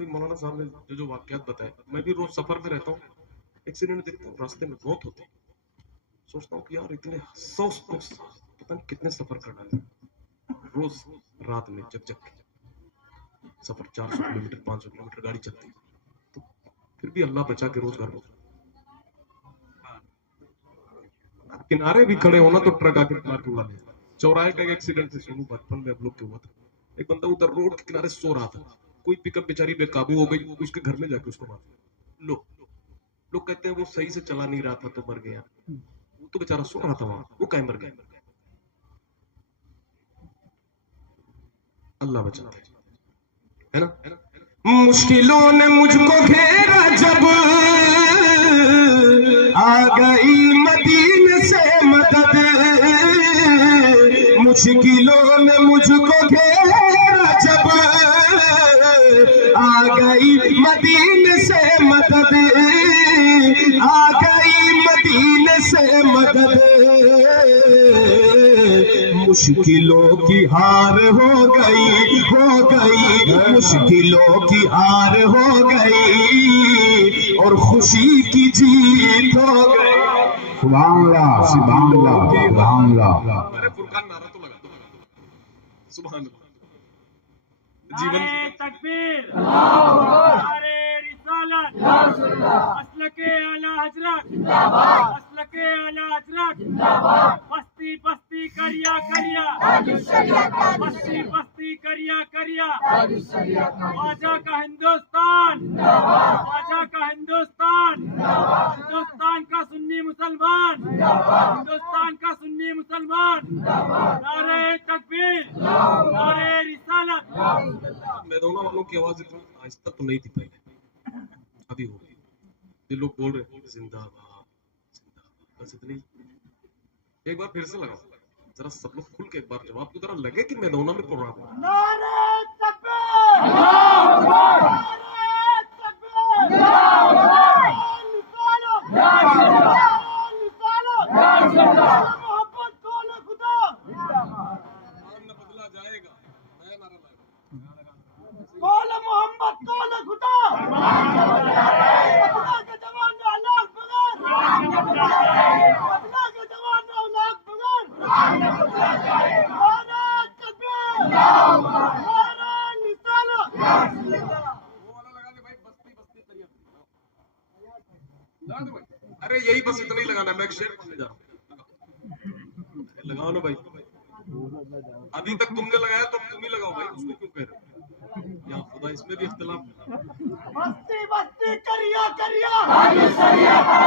مولانا صاحب نے جو واقعات بتائے، میں بھی روز سفر میں رہتا ہوں، ایکسیڈنٹ دیکھتا ہوں، راستے میں بہت ہوتے ہیں، سوچتا ہوں کہ یار اتنے 100 پتہ نہیں کتنے سفر کر ڈالے روز رات میں جگ جگ کے سفر، 400 کلومیٹر 500 کلومیٹر گاڑی چلتی ہے، تو پھر بھی اللہ بچا کے روز گھر پہنچا۔ کنارے بھی کھڑے ہونا تو ٹرک آ کے مار کے اڑا لے۔ چوراہے کا ایک ایکسیڈنٹ تھا سنو، بچپن میں اب لوگ کے ہوا تھا، ایک بندہ ادھر روڈ کے کنارے سو رہا تھا، کوئی پک اپ بیچاری بے قابو ہو گئی، اس کے گھر میں جا کے اس کو مار دیا۔ لوگ کہتے ہیں وہ صحیح سے چلا نہیں رہا تھا تو مر گیا، وہ تو بیچارہ سو رہا تھا وہاں، وہ کہیں مر گیا؟ اللہ بچاتا ہے نا۔ مشکلوں نے مجھ کو گھیرا جب آ گئی مدینے سے مدد، مشکلوں نے مجھ کو گھیرا جب آ گئی مدینے سے مدد، آ گئی مدینے سے مدد، مشکلوں کی ہار ہو گئی، مشکلوں کی ہار ہو گئی اور خوشی کی جیت ہو گئی۔ سبحان اللہ سبحان اللہ سبحان اللہ۔ ارے فرقان نعرہ تو لگا، سبحان اللہ۔ جیون تکبیر، نعرہ رسالت، مسلک اعلی حضرت، مسلک اعلی حضرت، بستی بستی کریا کریا، بستی بستی کریا کریا، خواجہ کا ہندوستان، خواجہ کا ہندوستان، ہندوستان کا سنی مسلمان، ہندوستان کا سنی مسلمان، نعرہ تکبیر، نعرہ رسالت۔ میدانوں والوں کی آواز اتنا آہستہ تو نہیں تھی پہلے، ابھی ہو گئی، یہ لوگ بول رہے ہیں زندہ باد زندہ باد، بس اتنی۔ ایک بار پھر سے لگاؤ ذرا، سب لوگ کھل کے ایک بار جواب کو ذرا لگے کہ میدانوں میں پروگرام ہو۔ نعرہ تکبیر، نعرہ تکبیر، محبت قول خدا، نام نہ بدلا جائے گا، نیا نعرہ لائے گا۔ قول محمد قول خدا، بدلا کے جوان نے الاک بغیر، بدلا کے جوان نے الاک بغیر، نعرہ تکبیر، نعرہ رسالت۔ وہ والا لگا دے بھائی، بستی بستی کریا لگا دو بھائی۔ ارے یہی بس اتنا ہی لگانا ہے، میں ایک شعر پڑھنے جا رہا ہوں، لگاؤ نا بھائی۔ ابھی تک تم نے لگایا تو تم ہی لگاؤ بھائی، اس میں کیوں کہہ رہے ہو؟ یا خدا اس میں بھی اختلاف۔ بستی بستی کریا کریا،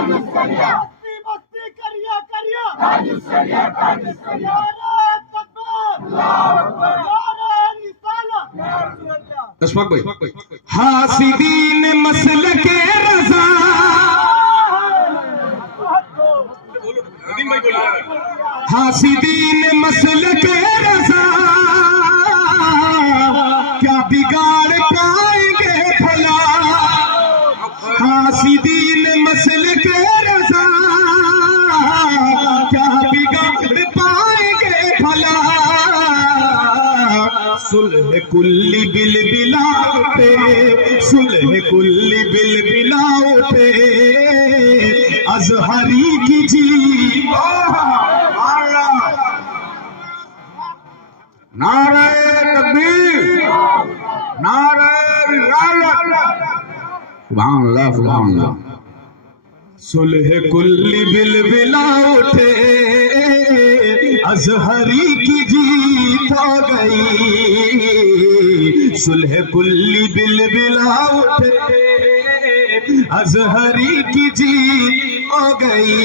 بستی بستی کریا کریا، نعرہ تکبیر، نعرہ رسالت۔ اشفاق بھائی، حاسدین مسلک رضا، ندیم بھائی بولو، حاسدین مسلک رضا کیا بگاڑ پائیں گے بھلا، حاسدین مسلک رضا کیا بگاڑ پائیں گے بھلا، صلح کلی بل بلا اٹھے، صلح کلی بل بلا اٹھے، ازہری کی جیت۔ نعرہ تکبیر، نعرہ رسالت، سبحان اللہ سبحان اللہ۔ صلح کلی بل بلا اٹھے، ازہری کی جیت ہو گئی، صلح کلی بل بلا اٹھے، ازہری کی جیت ہو گئی،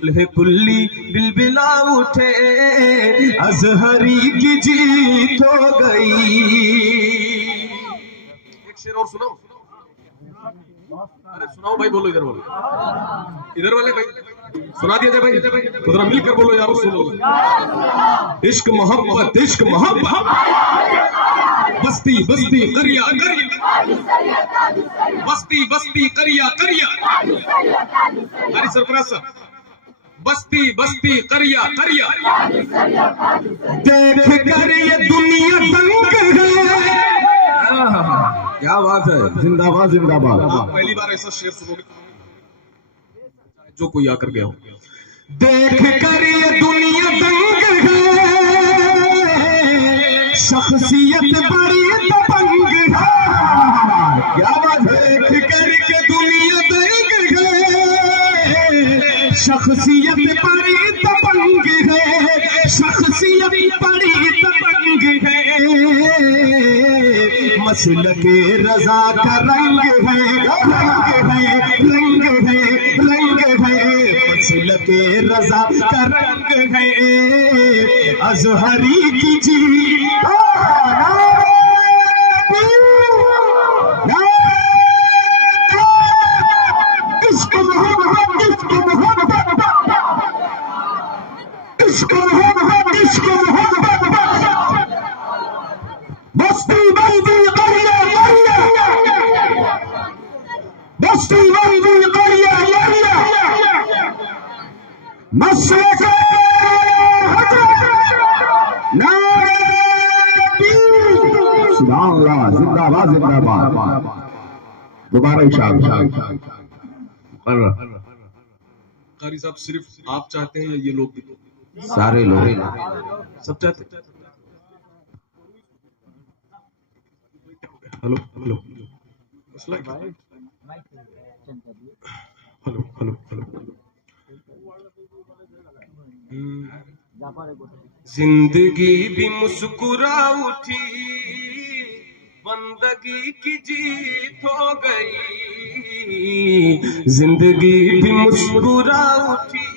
صلح کلی بل بلا اٹھے، ازہری کی جیت ہو گئی۔ ایک شعر اور سناؤ، ارے سناؤ بھائی، بولو ادھر والے، ادھر والے بھائی سنا دیا جائے بھائی، ذرا مل کر بولو یا رسول اللہ۔ عشق محبت عشق محبت، بستی بستی کریا کریا، بستی بستی کریا کریا۔ ہماری سرفراز صاحب بستی بستی قریہ قریہ دیکھ کر یہ دنیا دنگ ہے. کیا بات ہے، زندہ باد زندہ باد. آپ پہلی بار ایسا شعر سنو گے جو کوئی آ کر گیا ہو. دیکھ کر یہ دنیا دنگ ہے، شخصیت بڑی دبنگ ہے. کیا بات ہے، دیکھ کر کے دنیا دنگ ہے، شخصیت بڑی دبنگ ہے، شخصیت بڑی دبنگ ہے. مسلک رضا کا رنگ ہے، رنگ ہے، رنگ ہے، رنگ ہے. مسلک رضا کا رنگ ہے، ازہری کی جی. بستی بندی قریہ قریہ، بستی بندی قریہ قریہ، مسلک سبحان اللہ، زندہ باد زندہ باد. دوبارہ اشارہ. قاری صاحب صرف آپ چاہتے ہیں یا یہ لوگ بھی؟ سارے لوگ سب چاہتے ہیں. ہلو ہلو مسئلہ کیا؟ Hello hello hello. زندگی بھی مسکرا اٹھی، بندگی کی جیت ہو گئی. زندگی بھی مسکرا اٹھی،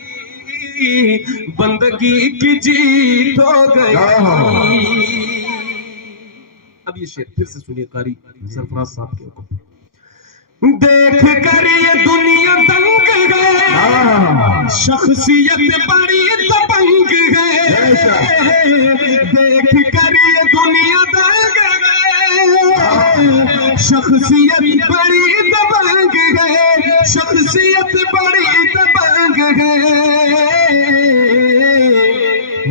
بندگی کی جیت ہو گئی. اب یہ شعر پھر سے سنیے قاری سرفراز صاحب کے حکم. دیکھ کر یہ دنیا دنگ ہے، شخصیت بڑی دبنگ ہے. دیکھ کر یہ دنیا دنگ ہے، شخصیت بڑی دبنگ ہے، شخصیت بڑی دبنگ ہے.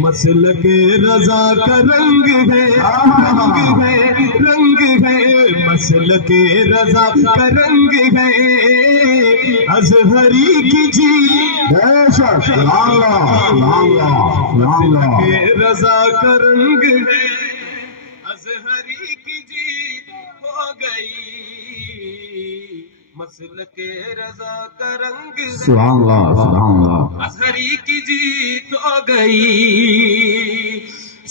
مسلک رضا کا رنگ ہے، رنگ ہے، رنگ ہے. مسلک رضا کا رنگ ہے، ازہری کی جی. مسلک رضا کا رنگ ہے، ازہری کی جیت ہو گئی. مسلک رضا کا رنگ ہے، سبحان اللہ سبحان اللہ. ازہری کی جیت ہو گئی.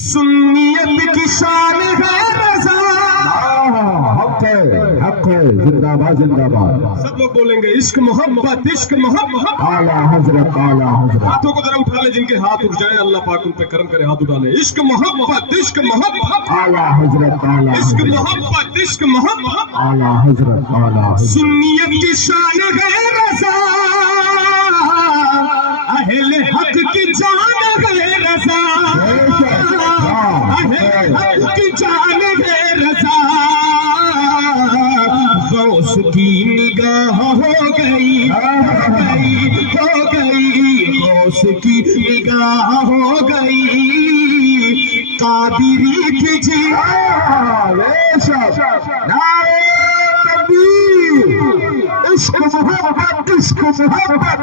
سنیت کی شان ہے رضا. حق ہے حق ہے، زندہ باد زندہ باد. سب لوگ بولیں گے عشق محبت عشق محبت. اعلیٰ حضرت اعلیٰ حضرت. ہاتھوں کو ذرا اٹھا لے، جن کے ہاتھ اٹھ جائیں اللہ پاک ان پہ کرم کرے، ہاتھ اٹھا لے. عشق محبت عشق محبت، اعلیٰ حضرت اعلیٰ عشق حضرت. محبت عشق محبت. اعلیٰ حضرت اعلیٰ حضرت. سنیت کی شان ہے رضا، اہل حق کی جان ہے رضا، اہل حق کی جان ہے رضا. غوث کی نگاہ ہو گئی، ہو گئی، ہو گئی. غوث کی نگاہ ہو گئی، قادری کی جی. نعرہ تکبیر. عشق محبت عشق محبت،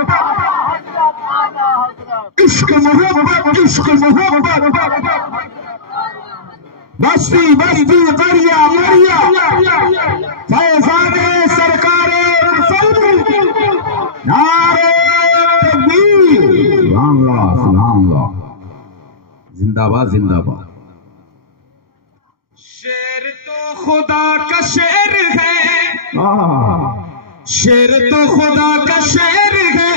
عشق محبت عشق محبت. بستی بستی قریہ قریہ، فیضان سرکار رسول. نعرہ تکبیر. سبحان اللہ سبحان اللہ. زندہ باد زندہ باد. شعر تو خدا کا شعر ہے، شعر تو خدا کا شعر ہے،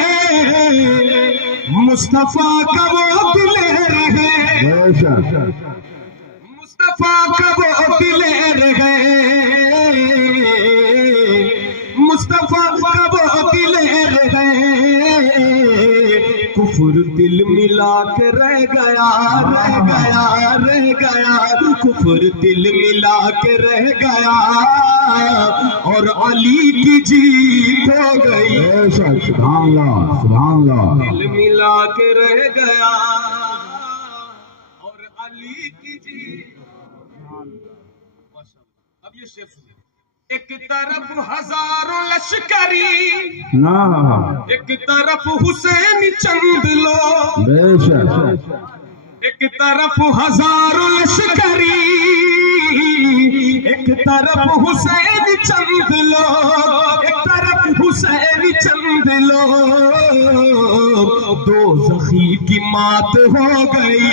مصطفیٰ کا وہ دلیر ہے، مصطفیٰ کا وہ دلیر ہے، مصطفیٰ کا وہ دلیر ہے. کفر دل ملا کے رہ گیا رہ گیا رہ گیا کفر دل ملا کے رہ گیا اور علی کی جیت ہو گئی سبحان اللہ سبحان اللہ دل ملا کے رہ گیا اور علی کی جیت اب یہ شعر سنیے ایک طرف ہزاروں لشکری ایک طرف حسین چند لوگ بے شک ایک طرف ہزاروں لشکری ایک طرف حسین چند لوگ ایک طرف حسین چند لوگ دو زخی کی مات ہو گئی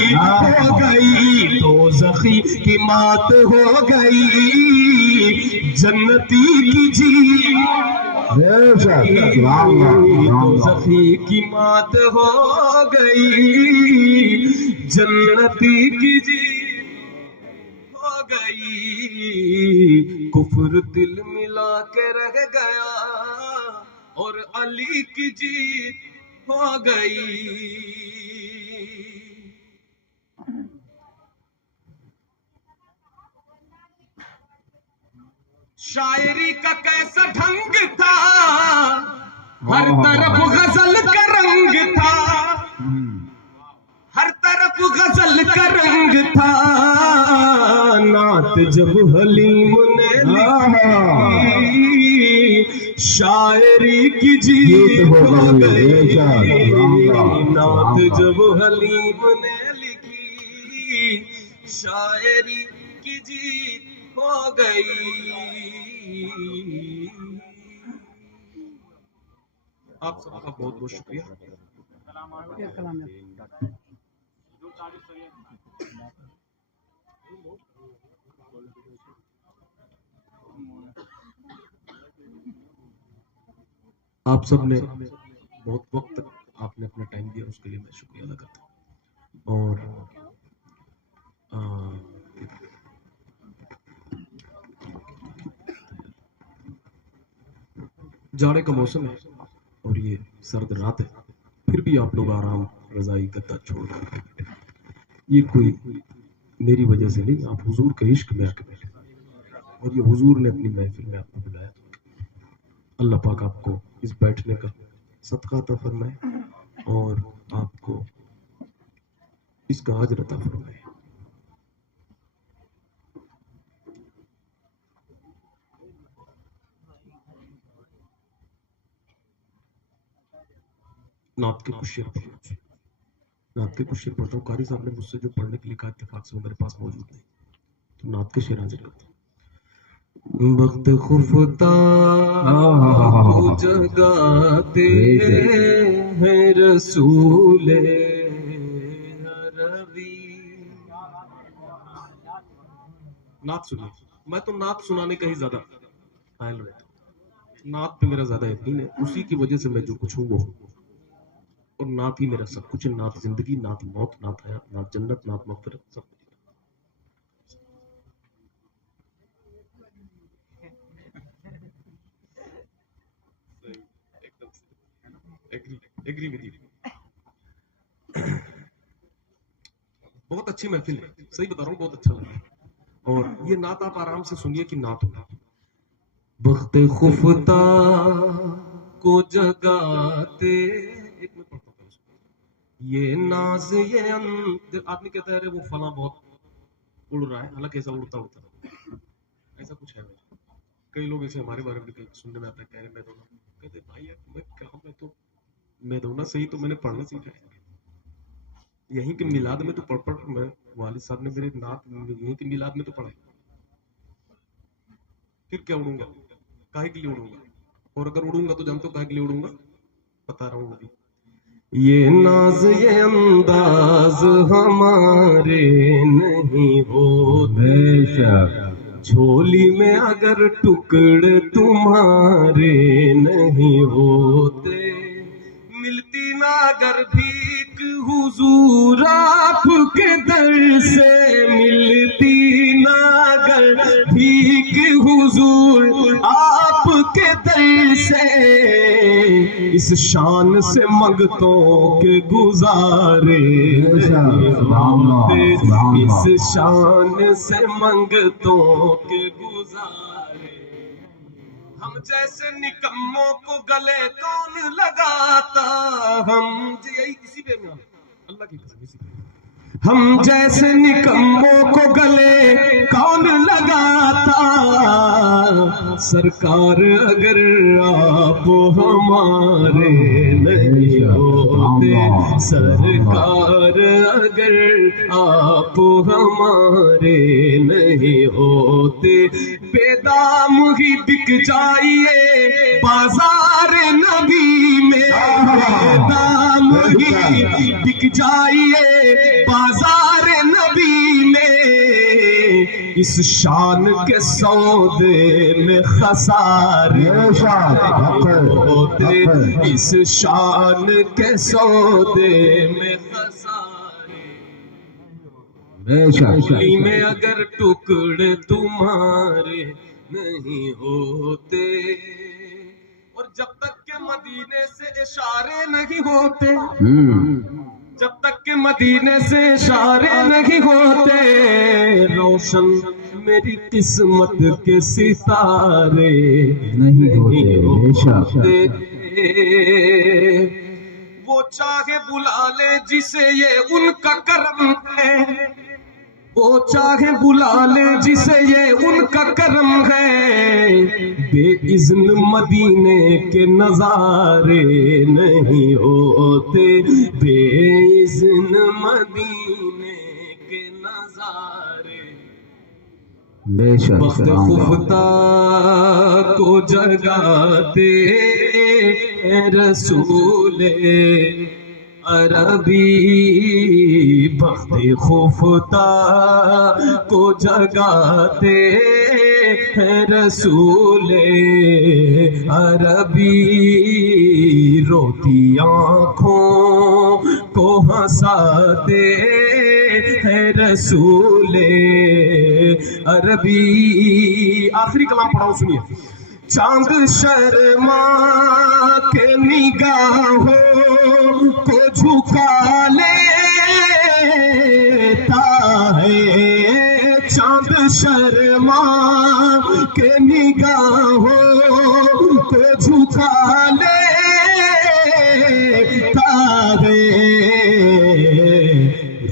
دو زخی کی مات ہو گئی جنتی کی جیت بے شک سبحان اللہ دو زخی کی مات ہو گئی جنتی کی جیت ہو گئی کفر دل ملا کے رہ گیا اور علی کی جیت ہو گئی شاعری کا کیسا ڈھنگ تھا ہر طرف غزل کا رنگ تھا ہر طرف غزل کا رنگ تھا نعت جب حلیم نے لکھی شاعری کی جیت ہو گئی نعت جب حلیم نے لکھی شاعری کی جیت ہو گئی آپ سب کا بہت بہت شکریہ آپ سب نے بہت وقت تک آپ نے اپنا ٹائم دیا اس کے لیے میں شکریہ ادا کرتا ہوں اور جاڑے کا موسم ہے اور یہ سرد رات ہے پھر بھی آپ لوگ آرام رضائی گدا چھوڑ کر یہ کوئی میری وجہ سے نہیں آپ حضور کے عشق میں آ کے بیٹھے اور یہ حضور نے اپنی محفل میں آپ کو بلایا اللہ پاک آپ کو اس بیٹھنے کا صدقہ عطا فرمائے اور آپ کو اس کا اجر عطا فرمائے نعت کے کچھ شعر پڑھتا ہوں قاری صاحب نے مجھ سے جو پڑھنے کے لیے کہا اتفاق سے وہ میرے پاس موجود نہیں تو نعت کے شعر حاضر کرتا ہوں وقت خفتہ کو جگاتے ہیں رسول عربی نعت سنیے میں تو نعت سنانے کا ہی زیادہ قائل رہتا ہوں نعت پہ میرا زیادہ یقین ہے اسی کی وجہ سے میں جو کچھ ہوں وہ ہوں اور نعت ہی میرا سب کچھ ہے نعت زندگی نعت موت نعت حیات نعت جنت نعت مغفرت سب کچھ ایگری ود یو بہت اچھی محفل ہے صحیح بتا رہا ہوں بہت اچھا لگا اور یہ نعت آپ آرام سے سنیے کہ نعت ہوگا وقت خفتہ کو جگاتے ایک میں پڑھتا ہوں یہ ناز یہ آدمی کہتا ہے وہ فلاں بہت اڑ رہا ہے حالانکہ ایسا اڑتا ایسا کچھ ہے کئی لوگ ایسے ہمارے بارے میں سننے میں آتا ہے کہہ رہے میں دونوں کہتے بھائی میں کیا میں دونوں صحیح تو میں نے پڑھنا سیکھا ہے یہیں کے میلاد میں تو پڑھ میں والد صاحب نے میرے نعت یہیں کے میلاد میں تو پڑھا پھر کیا اڑوں گا کاہے کے لیے اڑوں گا اور اگر اڑوں گا تو جانتے ہو کاہے کے لیے اڑوں گا بتا رہا ہوں ابھی یہ ناز یہ انداز ہمارے نہیں ہوتے جھولی میں اگر ٹکڑے تمہارے نہیں ہوتے ملتی نہ اگر بھیک حضور آپ کے در سے ملتی نہ اگر بھیک حضور آپ کے در سے اس شان سے منگتوں کے گزارے نہیں ہوتے، اس شان سے منگتوں کے گزارے، ہم جیسے نکموں کو گلے کون لگاتا، ہم اسی پہ اللہ کی قسم اسی پہ، ہم جیسے نکموں کو گلے کون لگاتا، سرکار اگر آپ ہمارے نہیں ہوتے، سرکار اگر آپ ہمارے نہیں ہوتے، بے دام ہی بک جائیے بازار نبی میں، بے دام ہی بک جائیے بازار نبی میں، اس شان کے سودے میں خسارے ہوتے، اس شان کے سودے میں خسارے، انگلی میں اگر ٹکڑے تمہارے نہیں ہوتے، اور جب تک کہ مدینے سے اشارے نہیں ہوتے، جب تک کہ مدینے سے اشارے نہیں ہوتے، روشن میری قسمت کے ستارے نہیں ہوتے، وہ چاہے بلا لے جسے یہ ان کا کرم ہے، وہ چاہے بلا لے جسے یہ ان کا کرم ہے، بے اذن مدینے کے نظارے نہیں ہوتے، بے اذن مدینے کے نظارے، وقت خفتہ کو جگاتے رسول عربی، بخت خفتہ کو جگاتے ہیں رسول عربی، روتی آنکھوں کو ہنساتے ہیں رسول عربی۔ آخری کلام پڑھاؤ سنیے، چاند شرما کے نگاہوں کو جھکا لیتا ہے، چاند شرما کے نگاہوں کو جھکا لیتا ہے،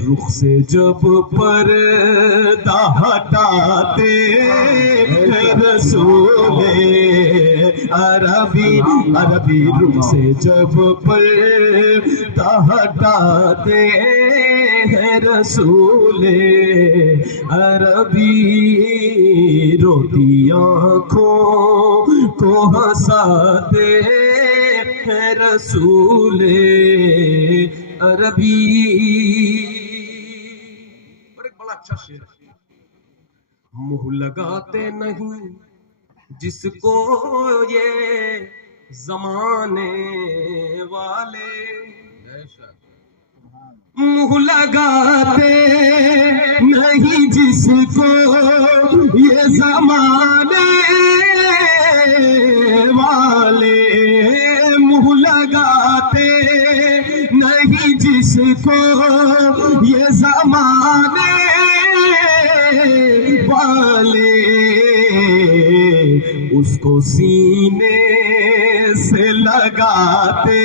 رخ سے جب پردہ ہٹاتے ہیں رسول عربی، عربی رخ سے جب پردہ ہٹاتے ہیں رسول عربی، روتی آنکھوں کو ہنساتے ہیں رسول عربی۔ اور ایک بڑا اچھا شعر ہے، منہ لگاتے نہیں جس کو یہ زمانے والے، منہ لگاتے نہیں جس کو یہ زمانے والے، منہ لگاتے نہیں جس کو یہ زمانے والے، اس کو سینے سے لگاتے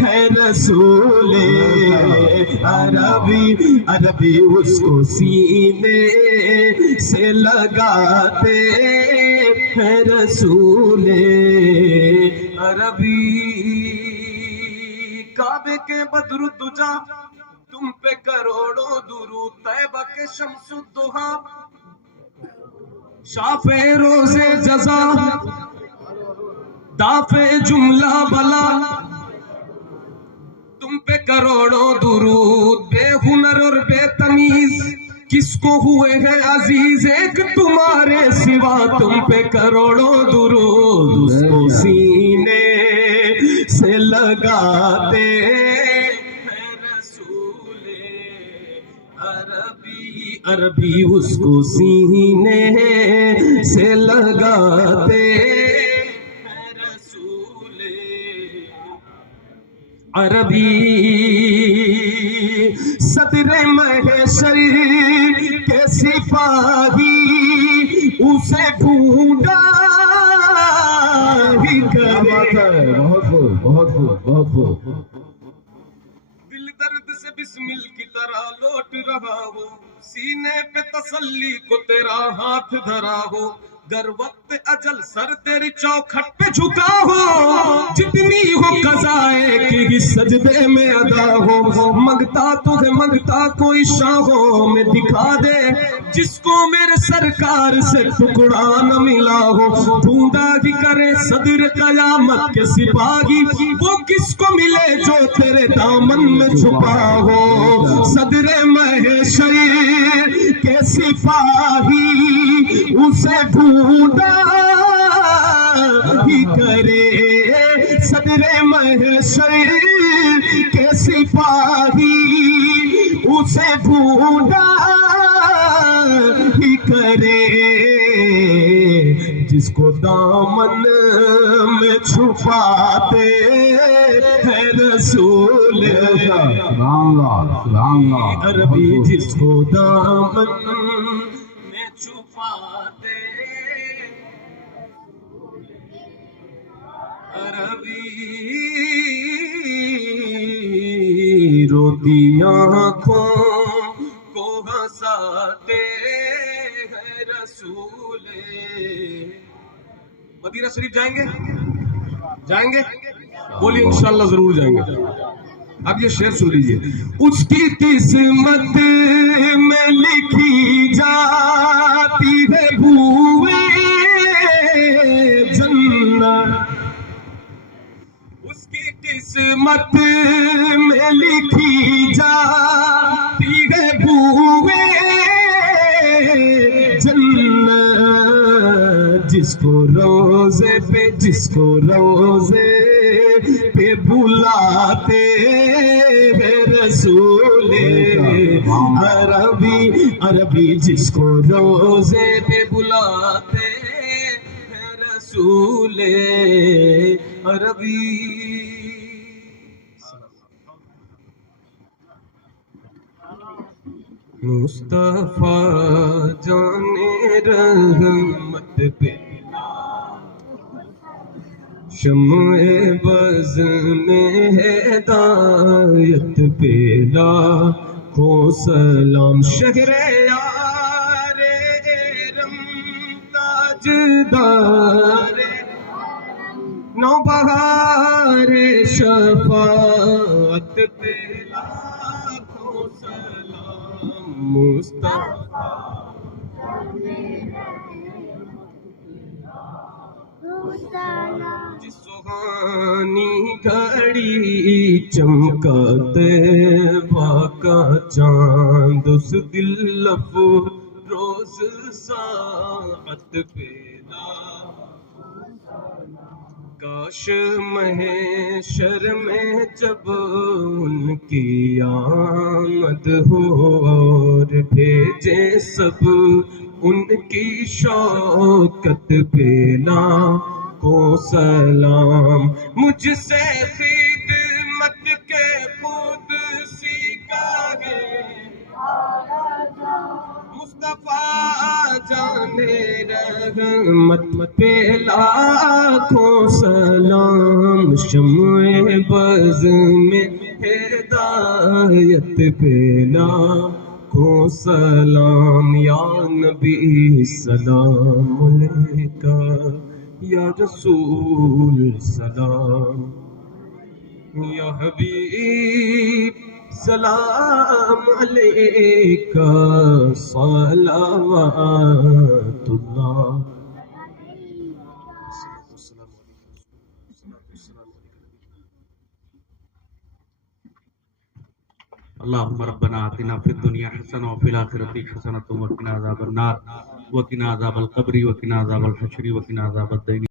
ہیں رسول عربی، عربی اس کو سینے سے لگاتے ہیں رسول عربی۔ کعبے کے بدر الدجا تم پہ کروڑوں درود، طیبہ کے شمس الضحیٰ شافع روز جزا، دافع جملہ بلا، تم پہ کروڑوں درود، بے ہنر اور بے تمیز کس کو ہوئے ہیں عزیز ایک تمہارے سوا، تم پہ کروڑوں درود، اس کو سینے سے لگاتے ہیں رسول عربی، عربی اس کو سینے سے لگاتے ہیں رسول عربی صدر محشر کے سپاہی اسے ڈھونڈا ہی کرے. بہت خوب بہت خوب بہت خوب. دل درد سے بسمل کی طرح لوٹ رہا ہو, سینے پہ تسلی کو تیرا ہاتھ دھرا ہو, گر وقت اجل سر تیری چوکھٹ پہ جھکا ہو, جتنی ہو قضائے کی سجدے میں ادا ہو, منگتا تجھے منگتا کوئی شاہوں میں دکھا دے, جس کو میرے سرکار سے ٹکڑا نہ ملا ہو, ڈھونڈا ہی کرے صدر قیامت کے سپاہی, وہ کس کو ملے جو تیرے دامن میں چھپا ہو, صدر محشر کے سپاہی اسے ڈھونڈا ہی کرے, صدر محشر کے سپاہی اسے ڈھونڈا ہی کرے, جس کو دامن میں چھپاتے ہیں رسول سبحان اللہ سبحان اللہ. عربی, جس کو دامن میں چھپاتے عربی, روتی آنکھوں کو ہنساتے ہیں رسول. مدینہ شریف جائیں گے جائیں گے بولیے انشاءاللہ ضرور جائیں گے. اب یہ شعر سن لیجئے. اس کی قسمت میں لکھی جاتی ہے بوئے جنت, اس کی قسمت میں لکھی جاتی ہے بوئے جنت, جس کو روزے پہ بلاتے ہیں رسول عربی, جس کو روزے پہ بلاتے ہیں رسول عربی. مصطفیٰ جانے رحمت پہ شمع بز میں ہدایت پہ لاکھوں سلام, شہر یار ارم تاجدار نوبہار شفاعت پہ لاکھوں سلام, مصطفیٰ جس سہانی گھڑی چمکاتے کا چاند, اس دل روز ساعت پیدا, کاش محشر میں جب ان کی آمد ہو اور بھیجے سب ان کی شوکت پہ لاکھوں سلام, مجھ سے خدمت کے خود سیکھا ہے مصطفیٰ جانے رحمت پہ لاکھوں سلام, شمع بز میں ہدایت پہ لاکھوں سلام, یا نبی سلام علیکہ یا رسول سلام, یا حبیب سلام علیکہ صلوات اللہ. اللهم ربنا آتنا في الدنيا حسنة وفي الآخرة حسنة وقنا عذاب النار وقنا عذاب القبر وقنا عذاب الحشر وقنا عذاب الدين.